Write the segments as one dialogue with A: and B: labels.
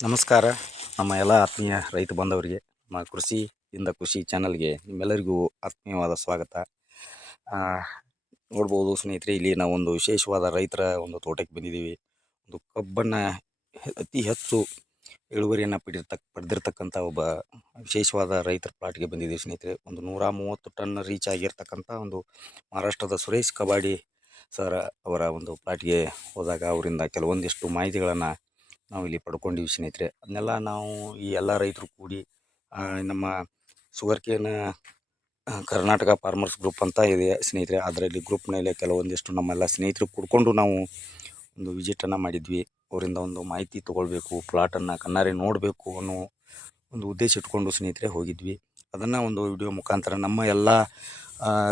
A: ನಮಸ್ಕಾರ. ನಮ್ಮ ಎಲ್ಲ ಆತ್ಮೀಯ ರೈತ ಬಾಂಧವರಿಗೆ, ನಮ್ಮ ಕೃಷಿಯಿಂದ ಕೃಷಿ ಚಾನಲ್ಗೆ ನಿಮ್ಮೆಲ್ಲರಿಗೂ ಆತ್ಮೀಯವಾದ ಸ್ವಾಗತ. ನೋಡ್ಬೋದು ಸ್ನೇಹಿತರೆ, ಇಲ್ಲಿ ನಾವು ಒಂದು ವಿಶೇಷವಾದ ರೈತರ ಒಂದು ತೋಟಕ್ಕೆ ಬಂದಿದ್ದೀವಿ. ಒಂದು ಕಬ್ಬನ್ನು ಅತಿ ಹೆಚ್ಚು ಇಳುವರಿಯನ್ನು ಪಡೆದಿರ್ತಕ್ಕ ಪಡೆದಿರ್ತಕ್ಕಂಥ ಒಬ್ಬ ವಿಶೇಷವಾದ ರೈತರ ಪ್ಲಾಟ್ಗೆ ಬಂದಿದ್ದೀವಿ ಸ್ನೇಹಿತರೆ. ಒಂದು ನೂರ ಮೂವತ್ತು ಟನ್ ರೀಚ್ ಆಗಿರ್ತಕ್ಕಂಥ ಒಂದು ಮಹಾರಾಷ್ಟ್ರದ ಸುರೇಶ್ ಕಬಾಡಿ ಸರ್ ಅವರ ಒಂದು ಪ್ಲಾಟ್ಗೆ ಹೋದಾಗ ಅವರಿಂದ ಕೆಲವೊಂದಿಷ್ಟು ಮಾಹಿತಿಗಳನ್ನು ನಾವು ಇಲ್ಲಿ ಪಡ್ಕೊಂಡೀವಿ ಸ್ನೇಹಿತರೆ. ಅದನ್ನೆಲ್ಲ ನಾವು ಈ ಎಲ್ಲ ರೈತರು ಕೂಡಿ ನಮ್ಮ ಶುಗರ್ ಕೇನ ಕರ್ನಾಟಕ ಫಾರ್ಮರ್ಸ್ ಗ್ರೂಪ್ ಅಂತ ಇದೆ ಸ್ನೇಹಿತರೆ. ಅದರಲ್ಲಿ ಗ್ರೂಪ್ನಲ್ಲಿ ಕೆಲವೊಂದಿಷ್ಟು ನಮ್ಮೆಲ್ಲ ಸ್ನೇಹಿತರು ಕೂಡ್ಕೊಂಡು ನಾವು ಒಂದು ವಿಸಿಟನ್ನು ಮಾಡಿದ್ವಿ. ಅವರಿಂದ ಒಂದು ಮಾಹಿತಿ ತೊಗೊಳ್ಬೇಕು ಪ್ಲಾಟನ್ನು ಕಣ್ಣಾರೆ ನೋಡಬೇಕು ಅನ್ನೋ ಒಂದು ಉದ್ದೇಶ ಇಟ್ಕೊಂಡು ಸ್ನೇಹಿತರೆ ಹೋಗಿದ್ವಿ. ಅದನ್ನು ಒಂದು ವಿಡಿಯೋ ಮುಖಾಂತರ ನಮ್ಮ ಎಲ್ಲ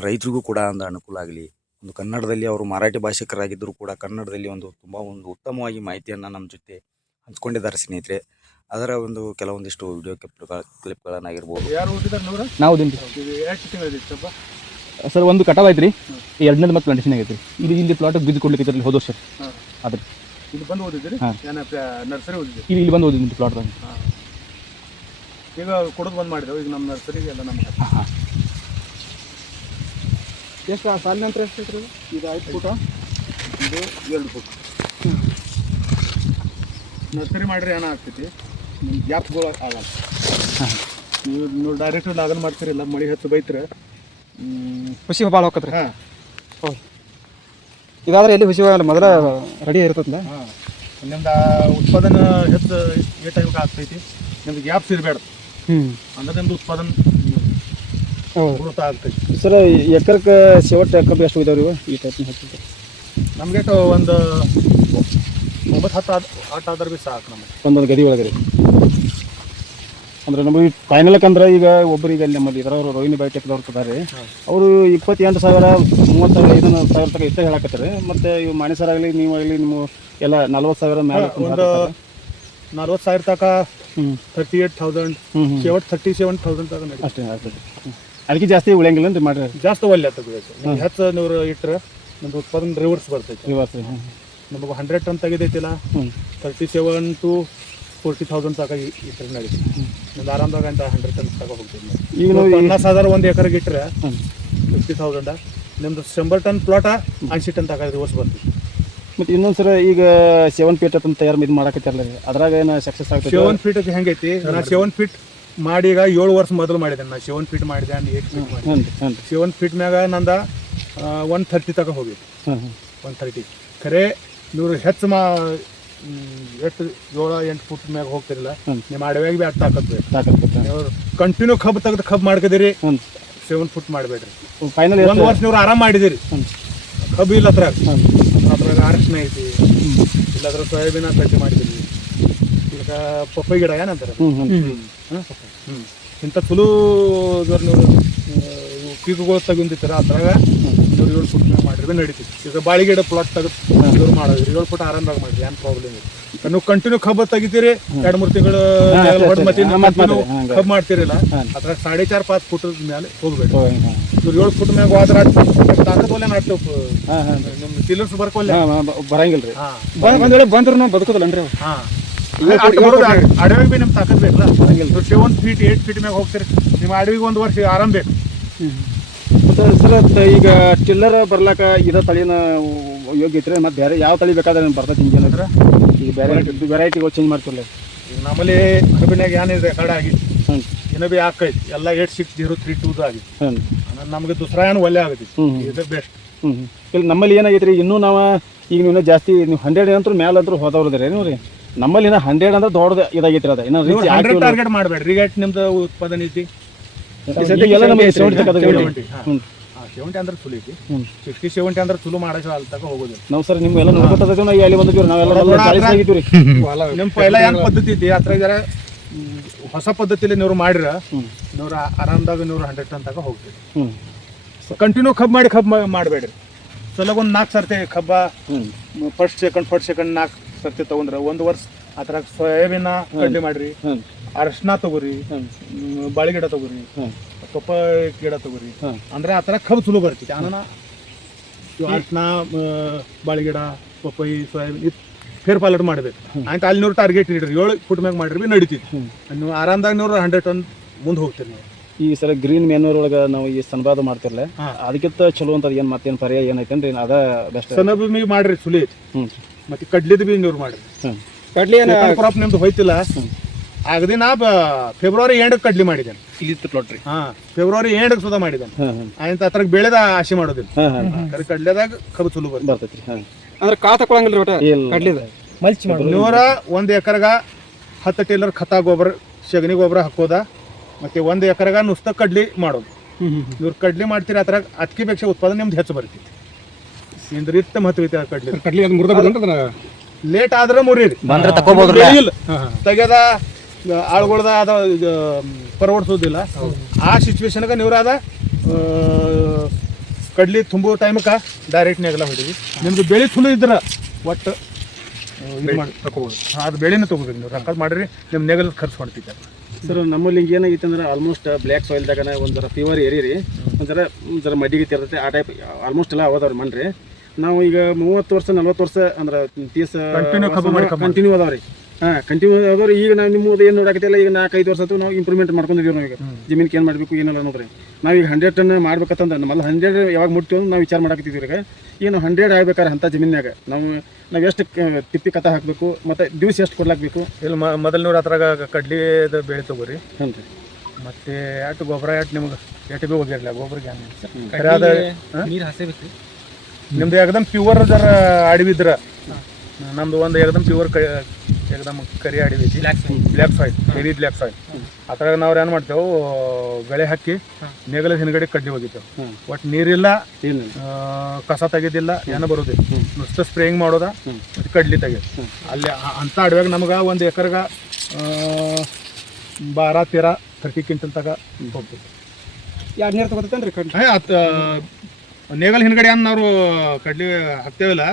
A: ರೈತರಿಗೂ ಕೂಡ ಒಂದು ಅನುಕೂಲ ಆಗಲಿ. ಒಂದು ಕನ್ನಡದಲ್ಲಿ ಅವರು ಮರಾಠಿ ಭಾಷಿಕರಾಗಿದ್ದರೂ ಕೂಡ ಕನ್ನಡದಲ್ಲಿ ಒಂದು ತುಂಬ ಒಂದು ಉತ್ತಮವಾಗಿ ಮಾಹಿತಿಯನ್ನು ನಮ್ಮ ಜೊತೆ ಹಂಚ್ಕೊಂಡಿದ್ದಾರೆ ಸ್ನೇಹಿತರೆ. ಅದರ ಒಂದು ಕೆಲವೊಂದಿಷ್ಟು ವಿಡಿಯೋ ಕ್ಲಿಪ್ಗಳ ಕ್ಲಿಪ್ಗಳನ್ನಾಗಿರ್ಬೋದು
B: ಯಾರು ಓದಿದಾರೆ
C: ನಾವು ದಿನ
B: ಎಷ್ಟು
C: ಸರ್ ಒಂದು ಕಟಾವ್ ಐತ್ರಿ ಎರಡನೇದು ಮತ್ತು ಕಂಡೀಷನ್ ಆಗೈತ್ರಿ ಇದು ಇಲ್ಲಿ ಪ್ಲಾಟ್ ಬಿದ್ದು ಕೊಡ್ಲಿಕ್ಕೆ ಇದ್ರಲ್ಲಿ ಹೋದ
B: ಸರ್.
C: ಅದ್ರ
B: ಇಲ್ಲಿ ಬಂದು ಓದಿದ್ರಿ ನರ್ಸರಿ ಓದಿದ್ರಿ
C: ಇಲ್ಲಿ ಇಲ್ಲಿ ಬಂದು ಓದಿದ್ದೀನಿ ಪ್ಲಾಟ್
B: ಬಂದು. ಈಗ ಕೊಡೋದು ಬಂದು ಮಾಡಿದೆವು ಈಗ ನಮ್ಮ ನರ್ಸರಿಗೆ ಎಲ್ಲ
C: ಹಾಂ
B: ಎಷ್ಟು ಸಾಲಿನ ನಂತರ ಎಷ್ಟು ಐತ್ರಿ ಇದು ಐದು ಫುಟ? ಇದು ಎರಡು ಫೂಟ್. ನರ್ಸರಿ ಮಾಡ್ರಿ ಏನೋ ಆಗ್ತೈತಿ? ನಿಮ್ಮ ಗ್ಯಾಪ್ಗಳು ಆಗಲ್ಲ.
C: ಹಾಂ
B: ನೀವು ನೀವು ಡೈರೆಕ್ಟ್ ಲಾಗನ್ ಮಾಡ್ತೀರಿಲ್ಲ ಮಳೆ ಹತ್ತು ಬೈತ್ರೆ
C: ಖುಷಿ ಭಾಳ ಹೋಗತ್ರಿ
B: ಹಾಂ.
C: ಹೌದು ಇದಾದ್ರೆ ಎಲ್ಲಿ ಖುಷಿ ಮೊದಲ ರೆಡಿ ಇರ್ತದಲ್ಲ
B: ಹಾಂ. ನಿಮ್ದು ಉತ್ಪಾದನೆ ಹೆಚ್ಚು ಏಟ್ ಟೈಮ್ಗೆ ಆಗ್ತೈತಿ. ನಿಮ್ದು ಗ್ಯಾಪ್ಸ್ ಇರಬೇಡ
C: ಹ್ಞೂ
B: ಅಂದ್ರೆ ನಿಮ್ದು ಉತ್ಪಾದನೆ
C: ಹೌದು
B: ಆಗ್ತೈತಿ.
C: ಸರ್ ಎಕರ್ಕ್ಕೆ ಸೇವಟ್ ಕಬ್ಬು ಎಷ್ಟು ಹೋಗಿದಾವ್ರಿ? ಈ ಟೈಪ್
B: ನಮಗೆ ಒಂದು ಒಂಬತ್ತು ಹತ್ತು ಆಟ ಆದ್ರೆ ಭೀ ಸಾಕು ನಮಗೆ.
C: ಒಂದೊಂದು ಗದಿ ಒಳಗೆ ರೀ ಅಂದ್ರೆ ನಮಗೆ ಫೈನಲ್ ಅಂದ್ರೆ ಈಗ ಒಬ್ಬರು ಅಲ್ಲಿ ನಮ್ಮಲ್ಲಿ ಇದರವರು ರೋಹಿಣಿ ಬೈ ಟೆಕ್ದವ್ರು ಇದ್ದಾರೆ ಅವರು ಇಪ್ಪತ್ತೆಂಟು ಸಾವಿರ ಮೂವತ್ತು ಸಾವಿರ ಐದು ಸಾವಿರ ತನಕ ಇಷ್ಟೇ ಹೇಳಕತ್ತಾರೆ. ಮತ್ತು ಇವು ಮಾಣಿಸರ್ ಆಗಲಿ ನೀವು ಆಗಲಿ ನಿಮ್ಮ ಎಲ್ಲ ನಲ್ವತ್ತು ಸಾವಿರ ಮೇಲೆ
B: ಒಂದು ನಲ್ವತ್ತು ಸಾವಿರ ತನಕ thirty
C: eight thousand
B: seven thirty seven thousand ತನಕ.
C: ಅಷ್ಟೇ ಆಗ್ತದೆ. ಅದಕ್ಕೆ ಜಾಸ್ತಿ ಉಳಿಯಂಗಿಲ್ಲ ಅಂತ ಮಾಡ್ರಿ.
B: ಜಾಸ್ತಿ ಒಳ್ಳೆ ನೀವು ಹೆಚ್ಚು ನೂರು ಇಟ್ಟರೆ ನಮ್ದು ಉತ್ಪಾದನೆ ರಿವರ್ಸ್ ಬರ್ತೈತೆ.
C: ರಿವರ್ಸ್
B: ನಮಗೆ hundred ton ತೆಗೆದೈತಿಲ್ಲ.
C: Thirty
B: seven to forty thousand ತಗ ಈ ಥರ ನಡೀತಿ ನಮ್ದು ಆರಾಮದಾಗ ಅಂತ ಹಂಡ್ರೆಡ್ ಟನ್ ತಗೋ ಹೋಗ್ತೀನಿ
C: ಈಗ ನಾವು ಎಲ್ಲ
B: ಪನ್ನಾಸ್ ಸಾವಿರ ಒಂದು ಎಕರೆಗೆ ಇಟ್ಟರೆ ಫಿಫ್ಟಿ ತೌಸಂಡ ನಿಮ್ದು ಶಂಬರ್ ಟನ್ ಪ್ಲಾಟ ಐಂಶಿ ಟನ್ ತನಕ ವರ್ಷ ಬರ್ತೀವಿ
C: ಮತ್ತು ಇನ್ನೊಂದು ಸರ ಈಗ ಸೆವೆನ್ ಫೀಟ್ ಅಂತ ತಯಾರು ಇದು ಮಾಡಕತ್ತಿರಲ್ಲ ಅದ್ರಾಗ ಏನು ಸಕ್ಸಸ್ ಆಗುತ್ತೆ?
B: ಸೆವೆನ್ ಫೀಟ್ ಹೆಂಗೈತಿ? ನಾ ಸೆವೆನ್ ಫೀಟ್ ಮಾಡಿ ಈಗ ಏಳು ವರ್ಷ ಮೊದಲು ಮಾಡಿದೆ ನಾ ಸೆವೆನ್ ಫೀಟ್ ಮಾಡಿದೆ ಅಂದ್ರೆ ಏಟ್ ಫೀಟ್ ಮಾಡಿ
C: ಹ್ಞೂ ರೀ ಹ್ಞೂ ರೀ
B: ಸೆವೆನ್ ಫೀಟ್ ಮ್ಯಾಗ ನಂದ ಒನ್ ಥರ್ಟಿ ತಗೋ
C: ಹ್ಞೂ
B: ಒನ್ ಥರ್ಟಿ ಖರೆ ಇವ್ರು ಹೆಚ್ಚು ಮಾ ಎಷ್ಟು ಏಳು ಎಂಟು ಫುಟ್ ಮ್ಯಾಗ ಹೋಗ್ತಿರಲ್ಲ. ನಿಮ್ಮ ಅಡವ್ಯಾಗ ಬ್ಯಾಟ್
C: ಸಾಕಾಗ್ತದೆ
B: ನೀವು ಕಂಟಿನ್ಯೂ ಕಬ್ ತೆಗೆದು ಕಬ್ ಮಾಡ್ಕದಿರಿ
C: ಹ್ಞೂ
B: ಸೆವೆನ್ ಫುಟ್ ಮಾಡಬೇಡ್ರಿ.
C: ಫೈನಲ್
B: ಒಂದು ವರ್ಷ ನೀವು ಆರಾಮ್ ಮಾಡಿದಿರಿ.
C: ಹ್ಞೂ
B: ಕಬ್ಬು ಇಲ್ಲ ಅದ್ರಾಗ.
C: ಹ್ಞೂ
B: ಅದ್ರಾಗ ಅರಶಿನ ಐತಿ ಇಲ್ಲಾದ್ರೆ ಸೋಯಾಬೀನ ಕಟ್ಟಿ ಮಾಡಿದಿರಿ. ಈಗ ಪಪ್ಪಾಯಿ ಗಿಡ ಏನಂತಾರೆ?
C: ಹ್ಞೂ ಹ್ಞೂ
B: ಹ್ಞೂ ಇಂಥ ಚಲೋ ಇದ್ರ ನೀವು ಪೀಕುಗಳು ತೆಗಿಂದಿರ್ತಾರ ಅದ್ರಾಗ ನೂರು ಏಳು ಫುಟ್ ಮ್ಯಾಗ ಮಾಡಿದ್ರೆ ನಡೀತೈತಿ ಈಗ ಬಾಳಿ ಗಿಡ ಪ್ಲಾಟ್ ತೆಗೆದು ಇವ್ರು ಮಾಡೋದು. ಏಳು ಫುಟ್ ಆರಾಮದಾಗ ಮಾಡಿರಿ ಏನು ಪ್ರಾಬ್ಲಮ್ ಇಲ್ಲ. ನೀವು ಕಂಟಿನ್ಯೂ ಕಬ್ಬ ತೆಗಿತೀರಿ. ಎರಡು ಮೂರು ತಿಂಗಳು ಕಬ್ಬ ಮಾಡ್ತೀರಿಲ್ಲ. ಅದ್ರಾಗ ಸಾಡೆ ಚಾರ್ ಪಾತ್ ಫುಟ್ ಮೇಲೆ ಹೋಗ್ಬೇಕು ಇವ್ರು ಏಳು ಫುಟ್ ಮ್ಯಾಗ ಹೋದ್ರ ತಾಕತ್ತೋಲೆ ನಾಟು
C: ನಿಮ್
B: ನಿಮ್ಮ ಟೀಲರ್ಸ್ ಬರ್ಕೊಲ್ಲ
C: ಹಾಂ ಬರಂಗಿಲ್ಲ ರೀ
B: ಹಾಂ.
C: ಬಂದ್ ಒಂದ್ ವೇಳೆ ಬಂದ್ರು ಬದುಕೋದಲ್ಲನ್ರಿ
B: ಹಾಂ. ಅಡವಿಗೆ ಭೀ ನಿಮ್ಗೆ ತಾಕತ್ ಬೇಕಲ್ಲ ನೀವು ಒಂದು ಫೀಟ್ ಏಟ್ ಫೀಟ್ ಮ್ಯಾಗ ಹೋಗ್ತೀರಿ. ನಿಮ್ಮ ಅಡವಿಗೆ ಒಂದು ವರ್ಷ ಆರಾಮ್ ಬೇಕು.
C: ಸರ್ ತ- ಈಗ ಚಿಲ್ಲರ್ ಬರ್ಲಾಕ ಇದ ತಳಿನ ಯೋಗ್ಯ ಐತ್ರಿ? ಮತ್ತೆ ಬೇರೆ ಯಾವ ತಳಿ ಬೇಕಾದ್ರೆ ಬರ್ತೈತಿ ಹಿಂಗೇನಂದ್ರೆ ಈಗ ಬೇರೆ ವೆರೈಟಿಗಳು ಚೇಂಜ್ ಮಾಡ್ತಿರಲ್ಲ
B: ಈಗ ನಮ್ಮಲ್ಲಿ ಕಬ್ಬಿನಾಗ ಏನಿದೆ ಕಡ ಆಗಿ.
C: ಹ್ಞೂ
B: ಇನ್ನೂ ಭೀ ಹಾಕೈತಿ ಎಲ್ಲ ಏಟ್ ಸಿಕ್ಸ್ ಜೀರೋ ತ್ರೀ ಟೂದು ಆಗಿ.
C: ಹ್ಞೂ
B: ನಮಗೆ ದುಸರಾ ಏನು ಒಳ್ಳೆ ಆಗೈತಿ
C: ಹ್ಞೂ ಹ್ಞೂ
B: ಇದು ಬೆಸ್ಟ್
C: ಹ್ಞೂ ಹ್ಞೂ ಇಲ್ಲಿ ನಮ್ಮಲ್ಲಿ ಏನಾಗೈತೆ ರೀ ಇನ್ನೂ ನಾವು ಈಗ ನೀವು ಜಾಸ್ತಿ ನೀವು ಹಂಡ್ರೆಡ್ ಏನಂತೂ ಮೇಲೆ ಅಂತೂ ಹೋದವ್ರದ್ರಿ ನೀವು ರೀ. ನಮ್ಮಲ್ಲಿ ಇನ್ನೂ ಹಂಡ್ರೆಡ್ ಅಂದ್ರೆ ದೊಡ್ಡದು ಇದಾಗೈತ್ರಿ ಅದ. ಇನ್ನೂ
B: ಟಾರ್ಗೆಟ್ ಮಾಡಬೇಡ್ರಿ. ರೇಟ್ ನಿಮ್ದು ಉತ್ಪಾದನೆ ಐತಿ? ಅಂದ್ರೆ ಚಲೋ ಐತಿ.
C: ಹ್ಞೂ
B: ಸಿಕ್ಸ್ಟಿ ಸೆವೆಂಟಿ ಅಂದ್ರೆ ಚಲೋ ಅಲ್ಲಿ ತಕ ಹೋಗೋದು
C: ನಾವು ಸರ್ ನಿಮ್ಮ ಎಲ್ಲ ನೋಡ್ಕೊತದ ನಾವು ಅಲ್ಲಿ ಬಂದಿದ್ದೀವಿ ನಾವೆಲ್ಲ
B: ನೋಡೋಣ,
C: ಚಾಳಿಸ್ ಆಗಿದ್ದೀವಿ
B: ನಿಮ್ಮ ಪೈಲ ಏನು ಪದ್ಧತಿ ಐತಿ ಜರ ಹೊಸ ಪದ್ಧತಿಲಿ ನೀವು ಮಾಡಿರ ನೂರ ಆರಾಮದಾಗ ನೂರ ಹಂಡ್ರೆಡ್ ಟನ್ ತನಕ ಹೋಗ್ತೀವಿ ಕಂಟಿನ್ಯೂ ಕಬ್ ಮಾಡಿ ಕಬ್ ಮಾಡಬೇಡ್ರಿ. ಸಲಗ ಒಂದು ನಾಲ್ಕು ಸರ್ತಿ ಕಬ್ಬ ಫಸ್ಟ್ ಸೆಕೆಂಡ್ ಫಸ್ಟ್ ಸೆಕೆಂಡ್ ನಾಲ್ಕು ಸರ್ತಿ ತಗೊಂಡ್ರೆ ಒಂದು ವರ್ಷ ಅದ್ರಾಗ ಸೋಯಾಬೀನ ಕಡ್ಲಿ ಮಾಡ್ರಿ. ಅರಶಿನ ತಗೋರಿ
C: ಹ್ಞೂ
B: ಮ್, ಬಾಳೆ ಗಿಡ ತಗೋರಿ
C: ಹ್ಞೂ
B: ಪಪ್ಪಾಯ ಗಿಡ ತಗೋರಿ. ಅಂದ್ರೆ ಆ ಥರ ಕಬ್ಬು ಚಲೋ ಬರ್ತೈತಿ. ಅನ್ನ ಅರ್ಶಿನ ಬಾಳೆ ಗಿಡ ಪಪ್ಪಾಯಿ ಸೋಯಾಬೀನ್ ಇದು ಫೇರ್ ಪಾಲಟ್ ಮಾಡಬೇಕು. ಆಯ್ತು ಅಲ್ಲಿ ನೂರು ಟಾರ್ಗೆಟ್ ಇಡ್ರಿ. ಏಳು ಫುಟ್ ಮ್ಯಾಗ ಮಾಡ್ರಿ ಬಿ ನಡೀತಿತ್ತು ನೀವು ಆರಾಮದಾಗ ನೂರು ಹಂಡ್ರೆಡ್ ಟನ್ ಮುಂದೆ ಹೋಗ್ತೀರಿ ನೀವು.
C: ಈ ಸಲ ಗ್ರೀನ್ ಮ್ಯಾನೂರ್ ಒಳಗೆ ನಾವು ಈ ಸನ್ಬಾದ ಮಾಡ್ತಿರಲ್ಲ. ಅದಕ್ಕಿಂತ ಚಲೋ ಅಂತ ಏನು ಮತ್ತೇನು ಪರ್ಯಾಯ ಏನೈತೇನ್ರಿ? ಅದ ಬೆಸ್ಟ್
B: ಬಿ ಮಾಡ್ರಿ ಸುಲಿ ಐತಿ
C: ಹ್ಞೂ
B: ಮತ್ತೆ ಕಡ್ಲಿದ ಬಿ ನೂರು ಮಾಡ್ರಿ.
C: ಹ್ಞೂ
D: ಕಡ್ಲಿ ಏನ
B: ಕ್ರಾಪ್ ನಿಮ್ದು ಹೋಯ್ತಿಲ್ಲ. ಆಗದಿ ನಾ ಬ- ಫೆಬ್ರವರಿ ಎಂಡಕ್ಕೆ ಕಡ್ಲಿ ಮಾಡಿದ್ದೇನೆ. ಹಾ ಫೆಬ್ರವರಿ ಎಂಡಕ್ಕೆ ಸುದ ಮಾಡಿದ್ದೇನೆ. ಆಯ್ತು ಅದ್ರಾಗ ಬೆಳೆದ ಆಶೆ ಮಾಡೋದಿಲ್ಲ. ಕಡ್ಲೆದಾಗ ಕಬ್ಬು
C: ಚಲು ಬರ್ತೈತಿ
D: ಅಂದ್ರೆ ಕಾ ತಕೊಳಂಗಿಲ್ಲ ಕಡ್ಲಿದ? ಮಲ್ಚ್ ಮಾಡಿ
B: ನೂರ ಒಂದು ಎಕರೆಗ ಹತ್ತು ಟೇಲರ್ ಖತ ಗೊಬ್ಬರ ಸಗಣಿ ಗೊಬ್ಬರ ಹಾಕೋದ. ಮತ್ತೆ ಒಂದು ಎಕರೆಗ ನುಸ್ತ ಕಡ್ಲಿ ಮಾಡೋದು. ಇವ್ರು ಕಡ್ಲಿ ಮಾಡ್ತೀರಿ ಅದ್ರಾಗ ಬೇಕ ಉತ್ಪಾದನೆ ನಿಮ್ದು ಹೆಚ್ಚು ಬರ್ತೈತಿ. ಇಂದ್ರ ಇತ್ತ ಮಹತ್ವ ಐತೆ ಕಡ್ಲಿ
D: ಕಡ್ಲಿ ಅದು ಮುರಿದ
B: ಲೇಟ್ ಆದ್ರೆ ಮುರೀರಿ.
A: ಬಂದ್ರೆ ತಕೋಬೋದ್ರಲ್ಲ?
B: ತೆಗೆದ ಆಳುಗಳ್ದ ಅದ ಪರವಡಿಸೋದಿಲ್ಲ ಪರವಡ್ಸೋದಿಲ್ಲ. ಆ ಸಿಚುವೇಶನ್ಗೆ ನೀವ್ರಾದ ಕಡ್ಲಿ ತುಂಬೋ ಟೈಮಕ್ಕೆ ಡೈರೆಕ್ಟ್ ನೆಗಲ ಹೊಡೀವಿ ನಿಮ್ದು ಬೆಳೆ ಚಲೋ ಇದ್ರ ಒಟ್ಟು ಇದು ಮಾಡಿ. ತಗೋಬೋದು ಅದು ಬೆಳೆನೂ ತೊಗೋಬೇಕು ನೀವು. ರೊಕ್ಕ ಮಾಡಿರಿ ನಿಮ್ಮ ನೆಗಲ್ ಖರ್ಚು ಮಾಡ್ತಿದ್ದೆ
C: ಸರ್ ನಮ್ಮಲ್ಲಿ ಈಗ ಏನಾಗೈತೆ ಅಂದ್ರೆ ಆಲ್ಮೋಸ್ಟ್ ಬ್ಲ್ಯಾಕ್ ಸಾಯಿಲ್ದಾಗ ಒಂಥರ ಫೀವರ್ ಏರಿ ರೀ ಒಂಥರ ಒಂಥರ ಮಡಿಗೆ ತಿರುತ್ತೆ ಆ ಟೈಪ್ ಆಲ್ಮೋಸ್ಟ್ ಎಲ್ಲ ಅವದವ್ರಿ ಮಣ್ರಿ ನಾವು ಈಗ ಮೂವತ್ತು ವರ್ಷ ನಲ್ವತ್ತು ವರ್ಷ ಅಂದ್ರೆ ತೀಸ್ ಕಂಟಿನ್ಯೂ ಅದಾವ್ರಿ. ಹಾಂ ಕಂಟಿನ್ಯೂ ಅದಾವ್ರಿ ಈಗ ನಾವು ನಿಮ್ಮದು ಏನು ನೋಡಕತ್ತಿಲ್ಲ ಈಗ ನಾಲ್ಕೈದು ವರ್ಷ ಆಯ್ತು ನಾವು ಇಂಪ್ರೂವ್ಮೆಂಟ್ ಮಾಡ್ಕೊಂಡಿದ್ದೀವಿ ನಾವು ಈಗ. ಜಮೀನಿಗೆ ಏನು ಮಾಡಬೇಕು ಏನಿಲ್ಲ ಅನ್ನೋದ್ರಿ ನಾವು ಈಗ ಹಂಡ್ರೆಡ್ ಟನ್ ಮಾಡ್ಬೇಕಂತಂದ್ರೆ ನಮ್ಮಲ್ಲಿ ಹಂಡ್ರೆಡ್ ಯಾವಾಗ ಮುಟ್ತೀವಿ ಅಂದ್ರೆ ನಾವು ವಿಚಾರ ಮಾಡಕತ್ತಿದ್ದೀವಿ ಈಗ. ಈಗ ನಾವು ಹಂಡ್ರೆಡ್ ಆಗ್ಬೇಕಾದ್ರೆ ಅಂಥ ಜಮೀನ್ಯಾಗ ನಾವು ನಾವು ಎಷ್ಟು ತಿಪ್ಪಿ ಕಥ ಹಾಕಬೇಕು ಮತ್ತು ದಿವಸ ಎಷ್ಟು ಕೊಡ್ಲಾಕಬೇಕು.
B: ಇಲ್ಲಿ ಮ ನೋಡಿ ಅದ್ರಾಗ ಕಡ್ಲಿದ ಬೆಳೆ ತಗೋರಿ.
C: ಹ್ಞೂ ರೀ.
B: ಮತ್ತೆ ಎಷ್ಟು ಗೊಬ್ಬರ ಎಷ್ಟು ನಿಮ್ಗೆ ಎಟ್ಟು ಭೀ ಹೋಗಿರಲಿಲ್ಲ ಗೊಬ್ಬರಿಗೆ
D: ನೀರು ಹಸಬೇಕು
B: ನಿಮ್ದು ಎಕ್ದಮ್ ಪ್ಯೂರ್ ಜರ ಅಡವಿ ಇದ್ರ ನಮ್ದು ಒಂದು ಏಕದಮ್ ಪ್ಯೂರ್ ಏಕದಮ್ ಕರಿ ಆಡಿದ್ವಿ ಬ್ಲ್ಯಾಕ್ ಸಾಯಿಲ್ ಕರಿ ಬ್ಲ್ಯಾಕ್ ಸಾಯಿಲ್ ಅದ್ರಾಗ ನಾವು ಏನು ಮಾಡ್ತೇವೆ ಗಳೆ ಹಾಕಿ ನೇಗಲ ಹಿಂದ್ಗಡೆ ಕಡ್ಲಿ ಹೋಗಿತ್ತೇವೆ.
C: ಬಟ್
B: ಒಟ್ಟು ನೀರಿಲ್ಲ ಕಸ ತೆಗೆದಿಲ್ಲ ಏನು ಬರೋದಿಲ್ಲ. ನುಸ್ತ ಸ್ಪ್ರೇಯಿಂಗ್ ಮಾಡೋದ ಮತ್ತು ಕಡ್ಲಿ ತೆಗೆದು ಅಲ್ಲಿ ಅಂತ ಅಡವ್ಯಾಗ ನಮ್ಗೆ ಒಂದು ಎಕರೆಗ ಬಾರ ತೇರ ತರ್ಟಿ ಕ್ವಿಂಟಲ್ ತಗ ಹೋಗ್ತದೆ.
D: ಎರಡು ನೀರು ತಗೋತೇನ್ರಿ ಕಡ್ಲಿ?
B: ನೇಗಲ್ ಹಿಂದ್ಗಡೆ ಅನ್ನ ನಾವು ಕಡ್ಲಿ ಹಾಕ್ತೇವಲ್ಲ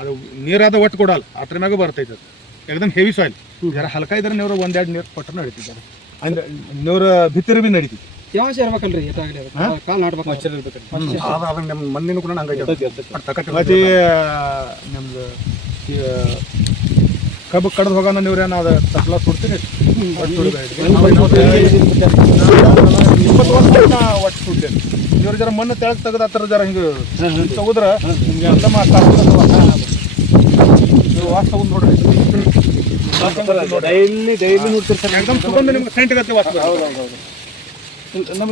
B: ಅದು ನೀರಾದ ಒಟ್ಟು ಕೊಡಲ್ಲ ಅದ್ರ ಮ್ಯಾಗ ಬರ್ತೈತೆ ಅದು ಏಕದಮ್ ಹೆವಿ ಸಾಯಿಲ್ ಜರ ಹಲ್ಕ ಇದ್ರೆ ನೀವು ಒಂದೆರಡು ನೀರು ಕೊಟ್ಟರೆ ನಡೀತಿದ್ದಾರೆ. ಅಂದ್ರೆ ನೀವ್ರ ಭಿತ್ತಿರ ಬಿ ನಡೀತಿತ್ತು.
D: ಕಾಲು ಮಚ್ಚರ್
B: ನಮ್ಮ ಮಣ್ಣಿನ ಕೂಡ ಮತ್ತೆ ನಮ್ದು ಈ ಕಬ್ಬು ಕಡ್ದು ಹೋಗೋಣ ನೀವ್ರೇನು ಅದು ತಪ್ಪಲ ಒಟ್ಟು. ಇಪ್ಪತ್ತು ವರ್ಷ ಒಟ್ಟು ಸುಡ್ತೇನೆ ಇವ್ರು ಜರ ಮಣ್ಣು ತೆಳಗ್ ತೆಗೆದ ಹತ್ರ ಜರ ಹಿಂಗೆ ತೆಗೆದ್ರ ಹಿಂಗೆ ಎಲ್ಲ ನೀವು ವಾಸ್ ತಗೊಂಡ್ ನೋಡ್ರಿ.
C: ಡೈಲಿ ಡೈಲಿ ನೋಡ್ತೀರಿ ಸರ್
B: ಸುಗಂಧ ನಿಮ್ಗೆ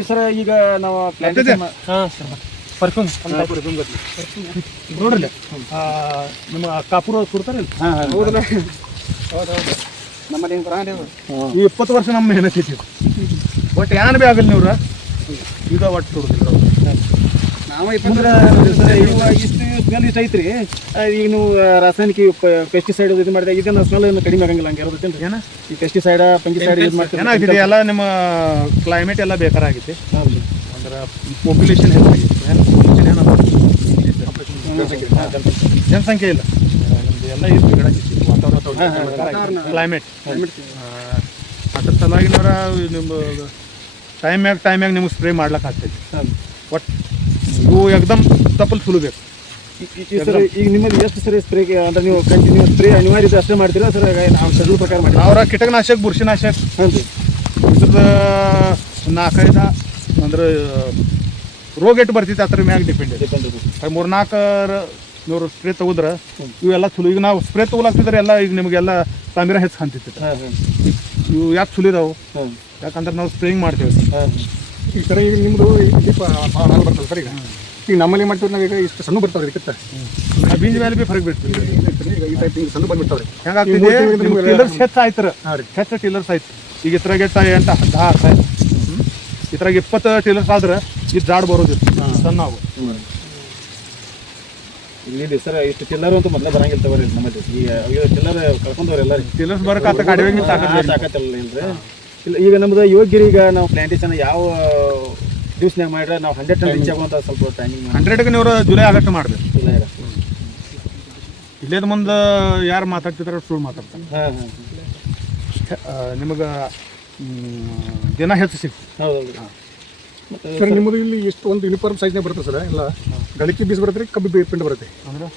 C: ಸರ್ ಈಗ ನಾವು
B: ಪರ್ಫ್ಯೂಮ್. ನಿಮ್ಮ ಕಾಪುರ
D: ಕೊಡ್ತಾರೆ ಹೌದು ನಮ್ಮಲ್ಲಿ.
B: ಈ ಇಪ್ಪತ್ತು ವರ್ಷ ನಮ್ಮ ಐತಿ ಒಟ್ಟು ಏನ್ ಬಿ ಆಗಲ್ಲ ನೀವ್ರ ಈಗ ಒಟ್ಟು ಸುಡುದಿಲ್ಲ ಅವ್ರು.
D: ನಾವು ಇಪ್ಪತ್ತು
C: ಇವಾಗ ಇಷ್ಟು ಸ್ಮೆಲ್ ಇಷ್ಟ ಐತ್ರಿ. ಈಗ ನೀವು ರಾಸಾಯನಿಕ ಪೆಸ್ಟಿಸೈಡ್ ಇದು ಮಾಡಿದಾಗ ಇದನ್ನ ಸ್ಮೆಲ್ ಏನು ಕಡಿಮೆ ಆಗಂಗಿಲ್ಲ ಹಂಗೆ ಇರೋದೈತೇನ್ರಿ.
B: ಏನು?
C: ಈ ಪೆಸ್ಟಿಸೈಡ್ ಫಂಗಿಸೈಡ್ ಯೂಸ್ ಮಾಡ್ತೀವಿ.
B: ಎಲ್ಲ ನಿಮ್ಮ ಕ್ಲೈಮೇಟ್ ಎಲ್ಲ ಬೇಕಾರಾಗೈತಿ ಅಂದ್ರೆ ಪಾಪ್ಯುಲೇಷನ್ ಹೆಚ್ಚಾಗಿತ್ತು ಏನದ ಜನಸಂಖ್ಯೆ ಇಲ್ಲ. ಎಲ್ಲ ವಾತಾವರಣ ಕ್ಲೈಮೇಟ್ ಅದ್ರ ಸಲುವಾಗಿ ನಿಮ್ಮ ಟೈಮ್ ಟೈಮ್ಯಾಗ ಟೈಮ್ ಮ್ಯಾಗ ನಿಮ್ಗೆ ಸ್ಪ್ರೇ ಮಾಡ್ಲಕ್ಕೆ ಆಗ್ತೈತಿ. ಒಟ್ಟು ಇವು ಎಕ್ದಮ್ ತಪ್ಪಲ್ ಸುಲಬೇಕು
C: ಸರ್ ಈಗ ನಿಮ್ಮಲ್ಲಿ ಎಷ್ಟು ಸರಿ ಸ್ಪ್ರೇ ಅಂದ್ರೆ ನೀವು ಕಂಟಿನ್ಯೂ ಸ್ಪ್ರೇ ಅನಿವಾರ್ಯ ಇದೆ ಅಷ್ಟೇ ಮಾಡ್ತೀರಾ ಸರ್ ನಾವು ಶೆಡ್ಯೂಲ್ ಪ್ರಕಾರ ಮಾಡಿ
B: ಅವ್ರ ಕೀಟನಾಶಕ ಬುರ್ಷಿನಾಶಕ
C: ಹಾಂ ರೀ
B: ಇದ್ರದ ನಾಲ್ಕೈದ ಅಂದ್ರೆ ರೋಗ ಎಷ್ಟು ಬರ್ತೈತೆ ಅದ್ರ ಮ್ಯಾಗ ಡಿಪೆಂಡ್ ಇದೆ
C: ಡಿಪೆಂಡ್ ಇರ್ತದೆ
B: ಮೂರ್ನಾಲ್ಕು ನೂರು ಸ್ಪ್ರೇ ತಗೋದ್ರ ಇವೆಲ್ಲ ಚಲೋ ಈಗ ನಾವು ಸ್ಪ್ರೇ ತಗೊಳಕ್ತಿದ್ರೆ ಎಲ್ಲ ಈಗ ನಿಮಗೆಲ್ಲ ತಾಮಿರ ಹೆಚ್ಚು ಕಾಣ್ತಿತ್ತು
C: ಹಾಂ ಹಾಂ
B: ಇವು ಯಾಕೆ ಚಲೋ ಇದಾವು
C: ಹಾಂ
B: ಯಾಕಂದ್ರೆ ನಾವು ಸ್ಪ್ರೇಯಿಂಗ್ ಮಾಡ್ತೇವೆ
C: ಹಾಂ
D: ಈ ಥರ ಈಗ ನಿಮ್ಮದು ದೀಪ ಹಾಲು ಬರ್ತದೆ ಸರ್ ಈಗ. ಈಗ ನಮ್ಮಲ್ಲಿ ಮಾಡ್ತೀವಿ ನಾವೀಗ ಇಷ್ಟು ಸಣ್ಣ ಬರ್ತಾವೆ ಇದಕ್ಕೆ.
B: ಆ ಬೀಜ ಮೇಲೆ ಭೀ ಫರಕ್ ಬಿಡ್ತೀವಿ
D: ಈಗ ಈ ಟೈಪ್ ಹಿಂಗೆ ಸಣ್ಣ ಬಂದ್ಬಿಡ್ತಾವೆ
B: ಹೆಂಗಾಗ್ತದೆ ಟೀಲರ್ಸ್ ಹೆಚ್ಚು ಆಯ್ತರ ಹೆಚ್ಚು ಟೀಲರ್ಸ್ ಆಯ್ತು. ಈಗ ಇತ್ರಾಗೆ ಎಂಟ ಹತ್ತು ಆಯ್ತು ಇತ್ರಾಗ ಇಪ್ಪತ್ತು ಟೀಲರ್ಸ್ ಆದ್ರೆ ಇದು ಜಾಡ್ ಬರೋದಿತ್ತು ಸಣ್ಣ ಅವು
C: ಇಲ್ಲಿ ಸರ್ ಇಷ್ಟು ಟಿಲ್ಲರ್ ಅಂತೂ ಮೊದಲೇ ಬರಂಗಿಲ್ಲ ತಗೋರಿ ನಮ್ಮಲ್ಲಿ. ಈ ಟಿಲ್ಲರ್ ಕಳ್ಕೊಂಡವ್ರು ಟಿಲ್ಲರ್ಸ್
B: ಬರೋಕೆ ಬರಕ್ಕೆ ಆತ ಕಡಿಮೆ.
C: ತಾಕತ್ತಲ್ಲ ಇಲ್ರಿ ಇಲ್ಲ ಈಗ ನಮ್ದು ಯೋಗ್ಯರು ಈಗ ನಾವು ಪ್ಲಾಂಟೇಶನ್ ಯಾವ ದಿವ್ಸನಾಗ ಮಾಡಿದ್ರೆ ನಾವು ಹಂಡ್ರೆಡ್ ಟನ್ ರೀಚ್ ಆಗುವಂತ ಸ್ವಲ್ಪ ಟೈಮಿಂಗ್
B: ಹಂಡ್ರೆಡ್ಗೆ ನೀವು ಜುಲೈ ಆಗಸ್ಟ್ ಮಾಡಬೇಕು
C: ಇಲ್ಲ ಇಲ್ಲೇದು
B: ಇಲ್ಲೇದ ಮುಂದೆ ಯಾರು ಮಾತಾಡ್ತಿದಾರೆ ಸುಳ್ಳು ಮಾತಾಡ್ತಾರೆ.
C: ಹಾಂ ಹಾಂ.
B: ನಿಮಗೆ ದಿನ ಹೆಚ್ಚು ಸಿಗ್ತದೆ.
C: ಹೌದು ಮತ್ತೆ
D: ಸರ್ ನಿಮ್ಮದು ಇಲ್ಲಿ ಎಷ್ಟು ಒಂದು ಯೂನಿಫಾರ್ಮ್ ಸೈಜ್ನೇ ಬರುತ್ತೆ ಸರ್? ಎಲ್ಲ ಗಣಕಿ ಬೀಸ್ ಬರುತ್ತೆ ರೀ ಕಬ್ಬು ಬೀ ಪಿಂಡ್ ಬರುತ್ತೆ
B: ಅಂದ್ರೆ?